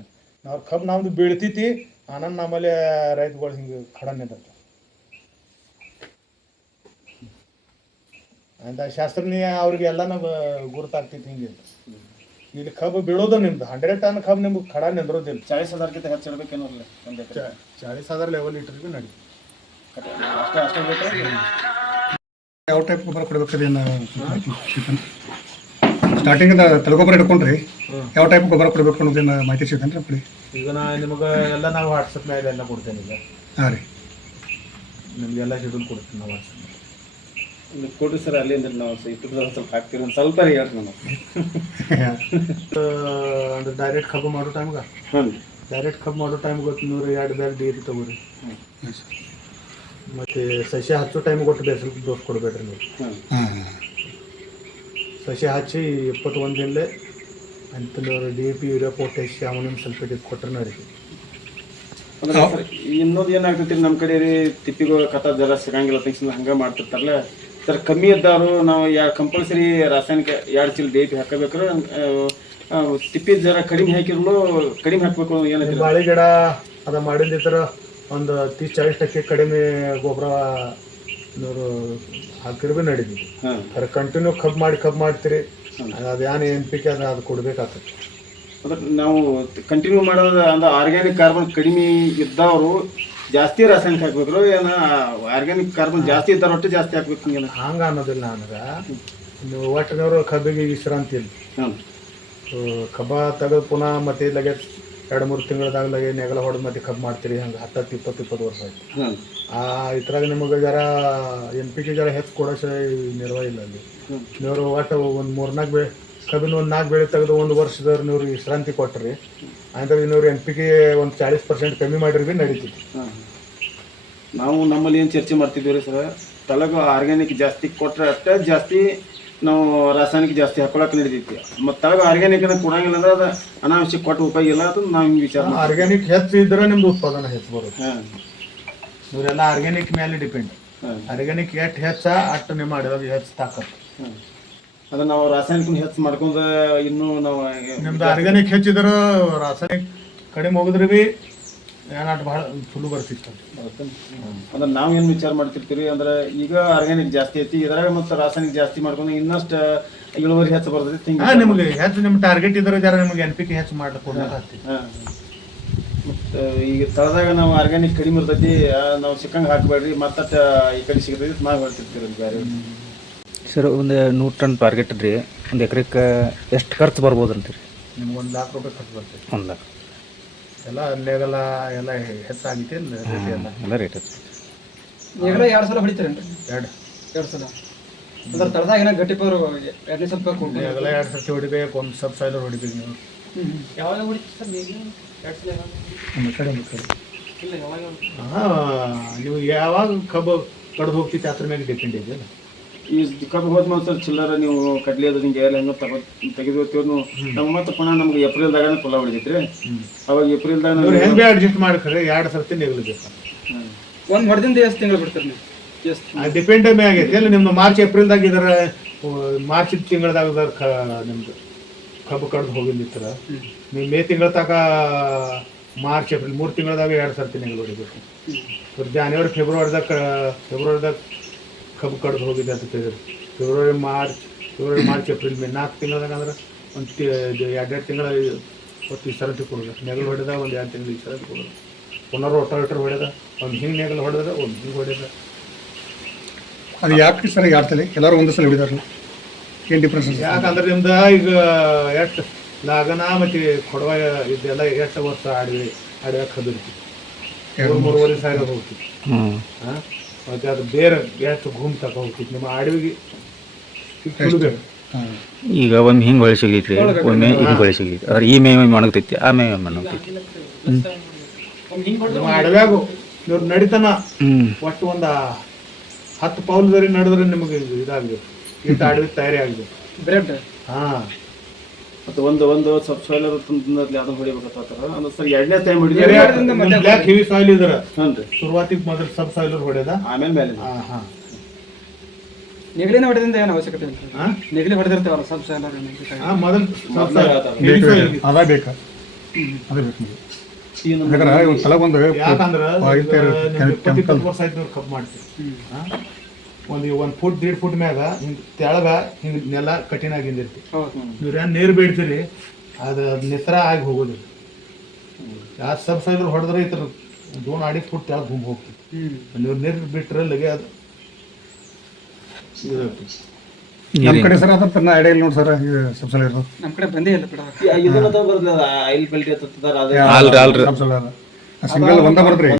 B: ನಾವು ಕಬ್ಬು ನಮ್ದು ಬೀಳ್ತೈತಿ ಆನಂದ್ ನಮ್ಮಲ್ಲಿ ರೈತಗಳು ಹಿಂಗೆ ಖಡನೆ ನಿಂದಿರ್ತಾವೆ ಅಂತ ಶಾಸ್ತ್ರಜ್ಞ ಅವ್ರಿಗೆ ಎಲ್ಲ ಗುರುತಾಗ್ತಿತ್ತು ಗುರುತಾಗ್ತೈತಿ ಹಿಂಗೆ. ಇಲ್ಲಿ ಕಬ್ಬು ಬೀಳೋದು ನಿಮ್ದು. ಹಂಡ್ರೆಡ್ ಟನ್ ಕಬ್ಬು ನಿಮ್ಗೆ ಖಡ ನಿಂದ್ರೋದಿಲ್ಲ.
C: ಚಾಳಿಸ್ ಹಜಾರ್ಕಿಂತ ಹೆಚ್ಚು ಚಾಳೀಸ್ ಹಜಾರ್ ಎಕರೆ
B: ಚಾಳಿಸ್ ಹಜಾರ್ ಲೆವೆಲ್ ಇಟ್ಟರಿಗೂ ನಡಿ.
C: ಅಷ್ಟೇ ಅಷ್ಟೇ ಬೇಕಾ?
D: ಯಾವ ಟೈಪ್ ಗೊಬ್ಬರ ಕೊಡ್ಬೇಕ್ರಿ ಏನು ಸ್ಟಾರ್ಟಿಂಗ್ ತಲೆಗೊಬ್ಬರ ಹಿಡ್ಕೊಂಡ್ರಿ. ಯಾವ ಟೈಪ್ ಗೊಬ್ಬರ ಕೊಡಬೇಕು ಅನ್ನೋದನ್ನ ಮಾಹಿತಿ ಸಿಗ್ತೇನೆ ರೀ
B: ಈಗ ನಾ ನಿಮಗೆ ಎಲ್ಲ ನಾವು ವಾಟ್ಸಪ್ ಮೇಲೆ ಎಲ್ಲ ಕೊಡ್ತೇನೆ ಈಗ.
D: ಹಾಂ ರೀ.
B: ನಿಮಗೆಲ್ಲ ಶೆಡ್ಯೂಲ್ ಕೊಡ್ತೀನಿ ನಾವು ವಾಟ್ಸಪ್
C: ಕೊಡಿ ಕೊಡ್ರಿ ಸರ್ ಅಲ್ಲಿಂದ ನಾವು ಯೂಟ್ಯೂಬ್ದಾಗ ಸ್ವಲ್ಪ ಹಾಕ್ತೀವಿ. ಒಂದು ಸ್ವಲ್ಪ ಹೇಳ್ರಿ ನಮಗೆ.
B: ಅಂದ್ರೆ ಡೈರೆಕ್ಟ್ ಕಬ್ಬು ಮಾಡೋ ಟೈಮ್ಗೆ
C: ಹ್ಞೂ
B: ಡೈರೆಕ್ಟ್ ಕಬ್ಬು ಮಾಡೋ ಟೈಮ್ ಗೊತ್ತು ನೂರು ಎರಡು ಬ್ಯಾಗ್ ಡೇರಿ ತಗೋರಿ. ಮತ್ತು ಸಸಿ ಹಚ್ಚೋ ಟೈಮ್ ಕೊಟ್ಟು ಬೇಸಲ್ ಡೋಸ್ ಕೊಡ್ಬೇಡ್ರಿ ನೀವು. ಸಸಿ ಹಚ್ಚಿ ಇಪ್ಪತ್ತೊಂದು ದಿನಲ್ಲೇ ಅಂತಂದ್ರೆ D A P urea potash ammonium sulphate ಇದು ಕೊಟ್ಟರೆ ನಡೀತಿ
C: ಅಂದ್ರೆ ಸರ್ ಇನ್ನೊಂದು ಏನಾಗ್ತೈತಿ ನಮ್ಮ ಕಡೆ ರೀ ತಿಪ್ಪಿಗಳು ಕಥ ಜರ ಸಿಗಂಗಿಲ್ಲ ತಿಂಗ್ಸ್ ಹಂಗೆ ಮಾಡ್ತಿರ್ತಾರಲ್ಲ. ಸರ್ ಕಮ್ಮಿ ಇದ್ದಾರು ನಾವು ಯಾ ಕಂಪಲ್ಸರಿ ರಾಸಾಯನಿಕ ಎರಡು ಚೀಲ ಡಿ ಪಿ ಹಾಕಬೇಕಾದ್ರೆ ಆ, ತಿಪ್ಪಿ ಜರ ಕಡಿಮೆ ಹಾಕಿರ್ಲು ಕಡಿಮೆ ಹಾಕ್ಬೇಕು ಏನಂತಿಲ್ಲ
B: ಬಾಳೆ ಗಿಡ ಅದ ಮಾಡಿದ್ದಿದ್ರೆ ಒಂದು ತೀಸ್ ಚಾಳಿಸ್ ಟಕ್ಕೆ ಕಡಿಮೆ ಗೊಬ್ಬರ ನೂರು ಹಾಕಿದ್ರೆ ಭೀ
C: ನಡೀತೀವಿ
B: ಅದ್ರ ಕಂಟಿನ್ಯೂ ಕಬ್ ಮಾಡಿ ಕಬ್ ಮಾಡ್ತೀರಿ. ಅದೇನು ಎನ್ ಪಿ ಕೆ ಅದು ಅದು ಕೊಡಬೇಕಾಗ್ತದೆ.
C: ಅಂದ್ರೆ ನಾವು ಕಂಟಿನ್ಯೂ ಮಾಡೋದು ಅಂದ್ರೆ ಆರ್ಗ್ಯಾನಿಕ್ ಕಾರ್ಬನ್ ಕಡಿಮೆ ಇದ್ದವರು ಜಾಸ್ತಿ ರಾಸಾಯನಿಕ ಹಾಕ್ಬೇಕ್ರು ಏನು ಆರ್ಗ್ಯಾನಿಕ್ ಕಾರ್ಬನ್ ಜಾಸ್ತಿ ಇದ್ದಾರೆ ಒಟ್ಟು ಜಾಸ್ತಿ ಹಾಕ್ಬೇಕು ಹಿಂಗೇನ?
B: ಹಂಗ ಅನ್ನೋದಿಲ್ಲ ನನಗೆ. ನೀವು ಒಟ್ಟಿನವರು ಕಬ್ಬಿಗೆ ವಿಶ್ರಾಂತಿ ಇಲ್ಲ
C: ಹಾಂ
B: ಕಬ್ಬ ತೆಗೆದು ಪುನಃ ಮತ್ತೆ ಇಲ್ಲಾಗೆ ಎರಡು ಮೂರು ತಿಂಗಳದಾಗಲಾಗೆ ನೆಗಲ ಹೊಡೆದು ಮತ್ತೆ ಕಬ್ಬು ಮಾಡ್ತೀರಿ ಹಂಗೆ ಹತ್ತತ್ತು ಇಪ್ಪತ್ತು ಇಪ್ಪತ್ತು ವರ್ಷ ಆಯ್ತು. ಆ ಇದ್ರಾಗ ನಿಮಗೆ ಜರ ಎನ್ ಪಿ ಕೆ ಜರ ಹೆಚ್ಚು ಕೊಡೋ ನಿರ್ವ ಇಲ್ಲ ಅಲ್ಲಿ. ನೀವು ಒಟ್ಟು ಒಂದು ಮೂರ್ನಾಲ್ಕು ಬೆಳೆ ಕಬ್ಬಿನ ಒಂದು ನಾಲ್ಕು ಬೆಳೆ ತೆಗೆದು ಒಂದು ವರ್ಷದವ್ರು ನೀವು ವಿಶ್ರಾಂತಿ ಕೊಟ್ರಿ ಅಂದ್ರೆ ಇನ್ನೂರು ಎನ್ ಪಿ ಕೆ ಒಂದು ಚಾಳೀಸ್ ಪರ್ಸೆಂಟ್ ಕಮ್ಮಿ ಮಾಡಿರಿ ಭೀ
C: ನಾವು ನಮ್ಮಲ್ಲಿ ಏನು ಚರ್ಚೆ ಮಾಡ್ತಿದ್ದೀವಿ ರೀ ಸರ್? ತಲಗ ಆರ್ಗ್ಯಾನಿಕ್ ಜಾಸ್ತಿ ಕೊಟ್ಟರೆ ಅಷ್ಟೇ ಜಾಸ್ತಿ ನಾವು ರಾಸಾಯನಿಕ ಜಾಸ್ತಿ ಹಾಕೊಳಕ್ಕೆ ನಡಿತೈತಿ. ಮತ್ತು ತಳಗ ಆರ್ಗ್ಯಾನಿಕ್ನ ಕೊಡಂಗಿಲ್ಲ ಅಂದ್ರೆ ಅದು ಅನಾವಶ್ಯಕ ಕೊಟ್ಟು ಉಪಯೋಗ ಇಲ್ಲ ಅದು ನಾವು ಹಿಂಗೆ ವಿಚಾರ ಮಾಡ್ತೀವಿ.
B: ಆರ್ಗ್ಯಾನಿಕ್ ಹೆಚ್ಚು ಇದ್ರೆ ನಿಮ್ದು ಉತ್ಪಾದನೆ ಹೆಚ್ಚು ಬರುತ್ತೆ.
C: ಹಾಂ.
B: ಇವರೆಲ್ಲ ಆರ್ಗ್ಯಾನಿಕ್ ಮೇಲೆ ಡಿಪೆಂಡ್
C: ಹಾಂ.
B: ಆರ್ಗ್ಯಾನಿಕ್ ಎಷ್ಟು ಹೆಚ್ಚ ಅಷ್ಟು ನಿಮ್ಮ ಅಡವಾಗ ಹೆಚ್ಚು ತಾಕತ್ತು
C: ಹಾಂ. ಅದನ್ನ ನಾವು ರಾಸಾಯನಿಕ ಹೆಚ್ಚು ಮಾಡ್ಕೊಂಡ್ರೆ ಇನ್ನೂ ನಾವು
B: ನಿಮ್ದು ಆರ್ಗ್ಯಾನಿಕ್ ಹೆಚ್ಚಿದ್ರೆ ರಾಸಾಯನಿಕ ಕಡಿಮೆ ಹೋಗಿದ್ರೆ ಭೀ ಏನಾಟ ಬಹಳ ಚಲೋ ಬರ್ತಿತ್ತು
C: ಅಂದ್ರೆ ನಾವು ಏನು ವಿಚಾರ ಮಾಡ್ತಿರ್ತೀವಿ ಅಂದ್ರೆ ಈಗ ಆರ್ಗ್ಯಾನಿಕ್ ಜಾಸ್ತಿ ಐತಿ ಇದ್ರಾಗ ಮತ್ತು ರಾಸಾಯನಿಕ ಜಾಸ್ತಿ ಮಾಡ್ಕೊಂಡು ಇನ್ನಷ್ಟು ಇಳುವರಿ ಹೆಚ್ಚು ಬರ್ತೈತಿ
B: ನಿಮ್ಗೆ ಹೆಚ್ಚು ನಿಮ್ಮ ಟಾರ್ಗೆಟ್ ಇದ್ರೆ ಜರ ನಿಮ್ಗೆ ಎನ್ ಪಿ ಕೆ ಹೆಚ್ಚು
C: ಹಾಂ ಮತ್ತು ಈಗ ತಳದಾಗ ನಾವು ಆರ್ಗ್ಯಾನಿಕ್ ಕಡಿಮೆ ಇರ್ತೈತಿ ನಾವು ಸಿಕ್ಕಂಗೆ ಹಾಕಬೇಡ್ರಿ ಮತ್ತೆ ಈ ಕಡೆ ಸಿಗ್ತೈತಿ ನಾವು ಮಾಡ್ತಿರ್ತೀರಿ ಬೇರೆ.
F: ಸರ್ ಒಂದು ನೂರು ಟನ್ ಟಾರ್ಗೆಟ್ ರೀ ಒಂದು ಎಕರೆಗೆ ಎಷ್ಟು ಖರ್ಚು ಬರ್ಬೋದು ಅಂತೀರಿ
B: ನಿಮ್ಗೆ ಒಂದು ಲಾಖ ರೂಪಾಯಿ ಖರ್ಚು ಬರ್ತೈತಿ.
F: ಒಂದು ಲಾಖ
B: ಎಲ್ಲ ಅಲ್ಲೆಗೆಲ್ಲ ಎಲ್ಲ ಹೆಚ್ಚಾಗಿತ್ತು ಇಲ್ಲ ರೇಟ್ ಎಲ್ಲ.
F: ಎಲ್ಲ ರೇಟ್
E: ಈಗಲೇ ಎರಡು ಸಲ ಹೊಡಿತೀರೇನ್ರಿ?
B: ಎರಡು.
E: ಎರಡು ಸಲ. ಅಂದ್ರೆ ತಳದಾಗ ಏನೋ ಗಟ್ಟಿ ಪವರ್ ಎರಡನೇ ಸ್ವಲ್ಪ
B: ಎಲ್ಲ ಎರಡು ಸರ್ತಿ ಹೊಡಿಬೇಕು ಒಂದು ಸಬ್ ಸಾಯ್ಲರ್ ಹೊಡಿಬೇಕು ನೀವು.
E: ಯಾವಾಗ ಹೊಡಿತೀರಿ ಎರಡು ಸಲ ಯಾವಾಗ?
B: ನಮ್ಮ ಕಡೆ ನಮ್ಮ ಕಡೆ.
E: ಇಲ್ಲ ಯಾವಾಗ
B: ಹಾಂ ನೀವು ಯಾವಾಗ ಕಬ್ಬು ಕಡ್ದು ಹೋಗ್ತಿತ್ತು ಅದ್ರ ಮೇಲೆ ಡಿಪೆಂಡ್ ಇದೆ
C: ಈ ಕಬ್ಬು ಹೋದ್ಮೇಲೆ ಸರ್ ಚಿಲ್ಲರ ನೀವು ಕಡ್ಲಿ ಅದು ಹಿಂಗೆ ಎಲ್ಲ ಹೆಂಗೆ ತಗೋ ತೆಗೆದು ನಾವು. ಮತ್ತೆ ಪುನಃ ನಮ್ಗೆ ಏಪ್ರಿಲ್ದಾಗ ಕೊಲ್ಲ ಹೊಡಿತೈತ್ರಿ ಅವಾಗ ಏಪ್ರಿಲ್ದಾಗ
B: ಹೆಂಗೆ ಅಡ್ಜಸ್ಟ್ ಮಾಡ್ತಾರೆ? ಎರಡು ಸರ್ತಿ ನಿಗಲ್ಬೇಕು.
E: ಒಂದು ಹೊಡೆದಿಂದ ಎಷ್ಟು ತಿಂಗಳು ಬಿಡ್ತೀರಿ ನೀವು? ಎಷ್ಟು?
B: ಡಿಪೆಂಡ್ ಮೇ ಆಗೈತಿ. ಅಲ್ಲ ನಿಮ್ದು ಮಾರ್ಚ್ ಏಪ್ರಿಲ್ದಾಗ ಇದರ. ಮಾರ್ಚ್ ತಿಂಗಳದಾಗ ನಿಮ್ದು ಕಬ್ಬು ಕಡ್ದು ಹೋಗಿದ್ದಿತ್ತರ ನೀವು ಮೇ ತಿಂಗಳ ತನಕ ಮಾರ್ಚ್ ಏಪ್ರಿಲ್ ಮೂರು ತಿಂಗಳದಾಗ ಎರಡು ಸರ್ತಿ ನೆಗಲು ಹೊಡಿಬೇಕು. ಜಾನ್ವರಿ ಫೆಬ್ರವರಿದಾಗ ಫೆಬ್ರವರಿದಾಗ ಕಬ್ಬು ಕಡ್ದು ಹೋಗಿದೆ ಅಂತ February March February March April May ನಾಲ್ಕು ತಿಂಗಳದಾಗ ಅಂದ್ರೆ ಒಂದು ಎರಡೆರಡು ತಿಂಗಳ ಒಟ್ಟು ಈ ಸರತಿ ಕೊಡೋದು. ನೆಗಲು ಹೊಡೆದ ಒಂದು ಎರಡು ತಿಂಗಳು ಈ ಸರತಿ ಕೊಡೋದು. ಪುನರ್ ರೋಟಾವೇಟರ್ ಹೊಡೆದ ಒಂದು ಹಿಂಗೆ ನೆಗಲು ಹೊಡೆದ ಒಂದು ಹಿಂಗೆ ಹೊಡೆದ.
D: ಅದು ಯಾಕೆ ಸರ್ ಎರಡು ಸಲ ಎಲ್ಲರೂ ಒಂದು ಸಲ ಹೊಡಿದಾರಲ್ಲ ಏನು ಡಿಫ್ರೆನ್ಸ್
B: ಯಾಕಂದ್ರೆ ನಿಮ್ದು ಈಗ ಎಷ್ಟು ಲಾಗನ ಮತ್ತು ಕೊಡವ ಇದೆಲ್ಲ ಎಷ್ಟು ವರ್ಷ ಆಡಿ ಆಡ್ಯಾಕೆ ಕದಿರ್ತೀವಿ ಮೂರು ಮೂರುವರೆ ಸಾವಿರ
A: ಹೋಗ್ತೀವಿ
B: ಹಾ? ಮತ್ತೆ ಅದು ಬೇರೆ ಎಷ್ಟು ಗುಮ್ ತಕ ಹೋಗ್ತಿತ್ತು ನಿಮ್ಮ ಅಡವಿಗೆ ಚಲೋ ಬೇಕು
A: ಈಗ ಒಂದು ಹಿಂಗೆ ಹೊಳೆ ಸಿಗೈತ್ರಿ ಒಮ್ಮೆ ಹಿಂಗೆ ಹೊಳೆ ಸಿಗೈತಿ. ಅವ್ರ ಈ ಮೇ ಒಣಗ್ತೈತಿ ಆ ಮೇ ಒಣಗ್ತೈತಿ.
B: ನಿಮ್ಮ ಅಡವ್ಯಾಗು ಇವ್ರು ನಡಿತನ
A: ಹ್ಞೂ
B: ಒಟ್ಟು ಒಂದು ಹತ್ತು ಪೌಲ್ದರಿ ನಡೆದ್ರೆ ನಿಮಗೆ ಇದಾಗಬೇಕು. ಇಂಥ ಅಡವಿ ತಯಾರಿ ಆಗಬೇಕು. ಹಾ.
C: ಮತ್ತು ಒಂದು ಒಂದು ಸಬ್ ಸಾಯಿಲ್ ತಂದಲ್ಲಿ ಅದನ್ನ ಹೊಡಿಬೇಕಾಗ್ತಾರ ಅಂದ್ರೆ ಸರ್ ಎರಡನೇ ಟೈಮ್
B: ಬ್ಲ್ಯಾಕ್ ಹೆವಿ ಸಾಯಿಲ್ ಇದ್ರ?
C: ಹ್ಞೂ ರೀ.
B: ಶುರುವಾತಿಗೆ ಮೊದಲು ಸಬ್ ಸಾಯಿಲರ್ ಹೊಡೆದ?
C: ಆಮೇಲೆ ಮೇಲೆ.
B: ಹಾ ಹಾ.
E: ನೆಗಲಿನ ಹೊಡೆದಿಂದ ಏನು ಅವಶ್ಯಕತೆ ಇಲ್ಲ ನೆಗಡಿ ಹೊಡೆದಿರ್ತಾವಲ್ಲ ಸ್ವಲ್ಪ ಸಾಲ
B: ಹಾ ಮೊದಲು ಸಬ್
D: ಬೇಕು ಅದ. ಬೇಕಾ ಅದೇ ಬೇಕು ನಮ್ಗೆ. ಯಾಕಂದ್ರೆ
B: ನೀವು ಕಪ್ ಮಾಡ್ತೀವಿ. ಹಾ? ಒಂದು ಒಂದ್ ಫುಟ್ ದೀಡ್ ಫುಟ್ ಮ್ಯಾಗ ಹಿಂಗ್ ತೆಳಗ ಹಿಂಗ್ ನೆಲ ಕಠಿಣ ಆಗಿಂದಿರ್ತಿ.
E: ಹೌದು
B: ಇವ್ರು ಏನ್ ನೀರು ಬೀಳ್ತಿರಿ ಅದು ನಿತ್ರ ಆಗಿ ಹೋಗೋದಿಲ್ಲ. ಯಾವ ಸಬ್ ಸೈಡರ್ ಹೊಡೆದ್ರೆ ಈ ಥರ ದೋಣ ಅಡಿ ಫುಟ್ ತೆಳಗೆ ಗುಂಬ್ ಹೋಗ್ತದೆ.
E: ಇವ್ರ
B: ನೀರ್ ನೀರು ಬಿಟ್ರೆ ಲಗೆ ಅದು.
D: ನಮ್ಮ ಕಡೆ ಸರ್ ಅದ ತನ್ನ ಐಡಿಯಾ ಇಲ್ಲ ನೋಡಿ ಸರ್ ಸಬ್ಸಲ್ ಇರೋದು
E: ನಮ್ಮ ಕಡೆ ಬಂದೇ ಇಲ್ಲ ಬಿಡ.
C: ಇದನ್ನ ಬರ್ತದ ಆಯಿಲ್ ಬೆಲ್ಟ್
A: ಅಲ್ರಿ ಅಲ್ರಿ.
D: ಸಿಂಗಲ್ ಒಂದ ಬರ್ತದ್ರಿ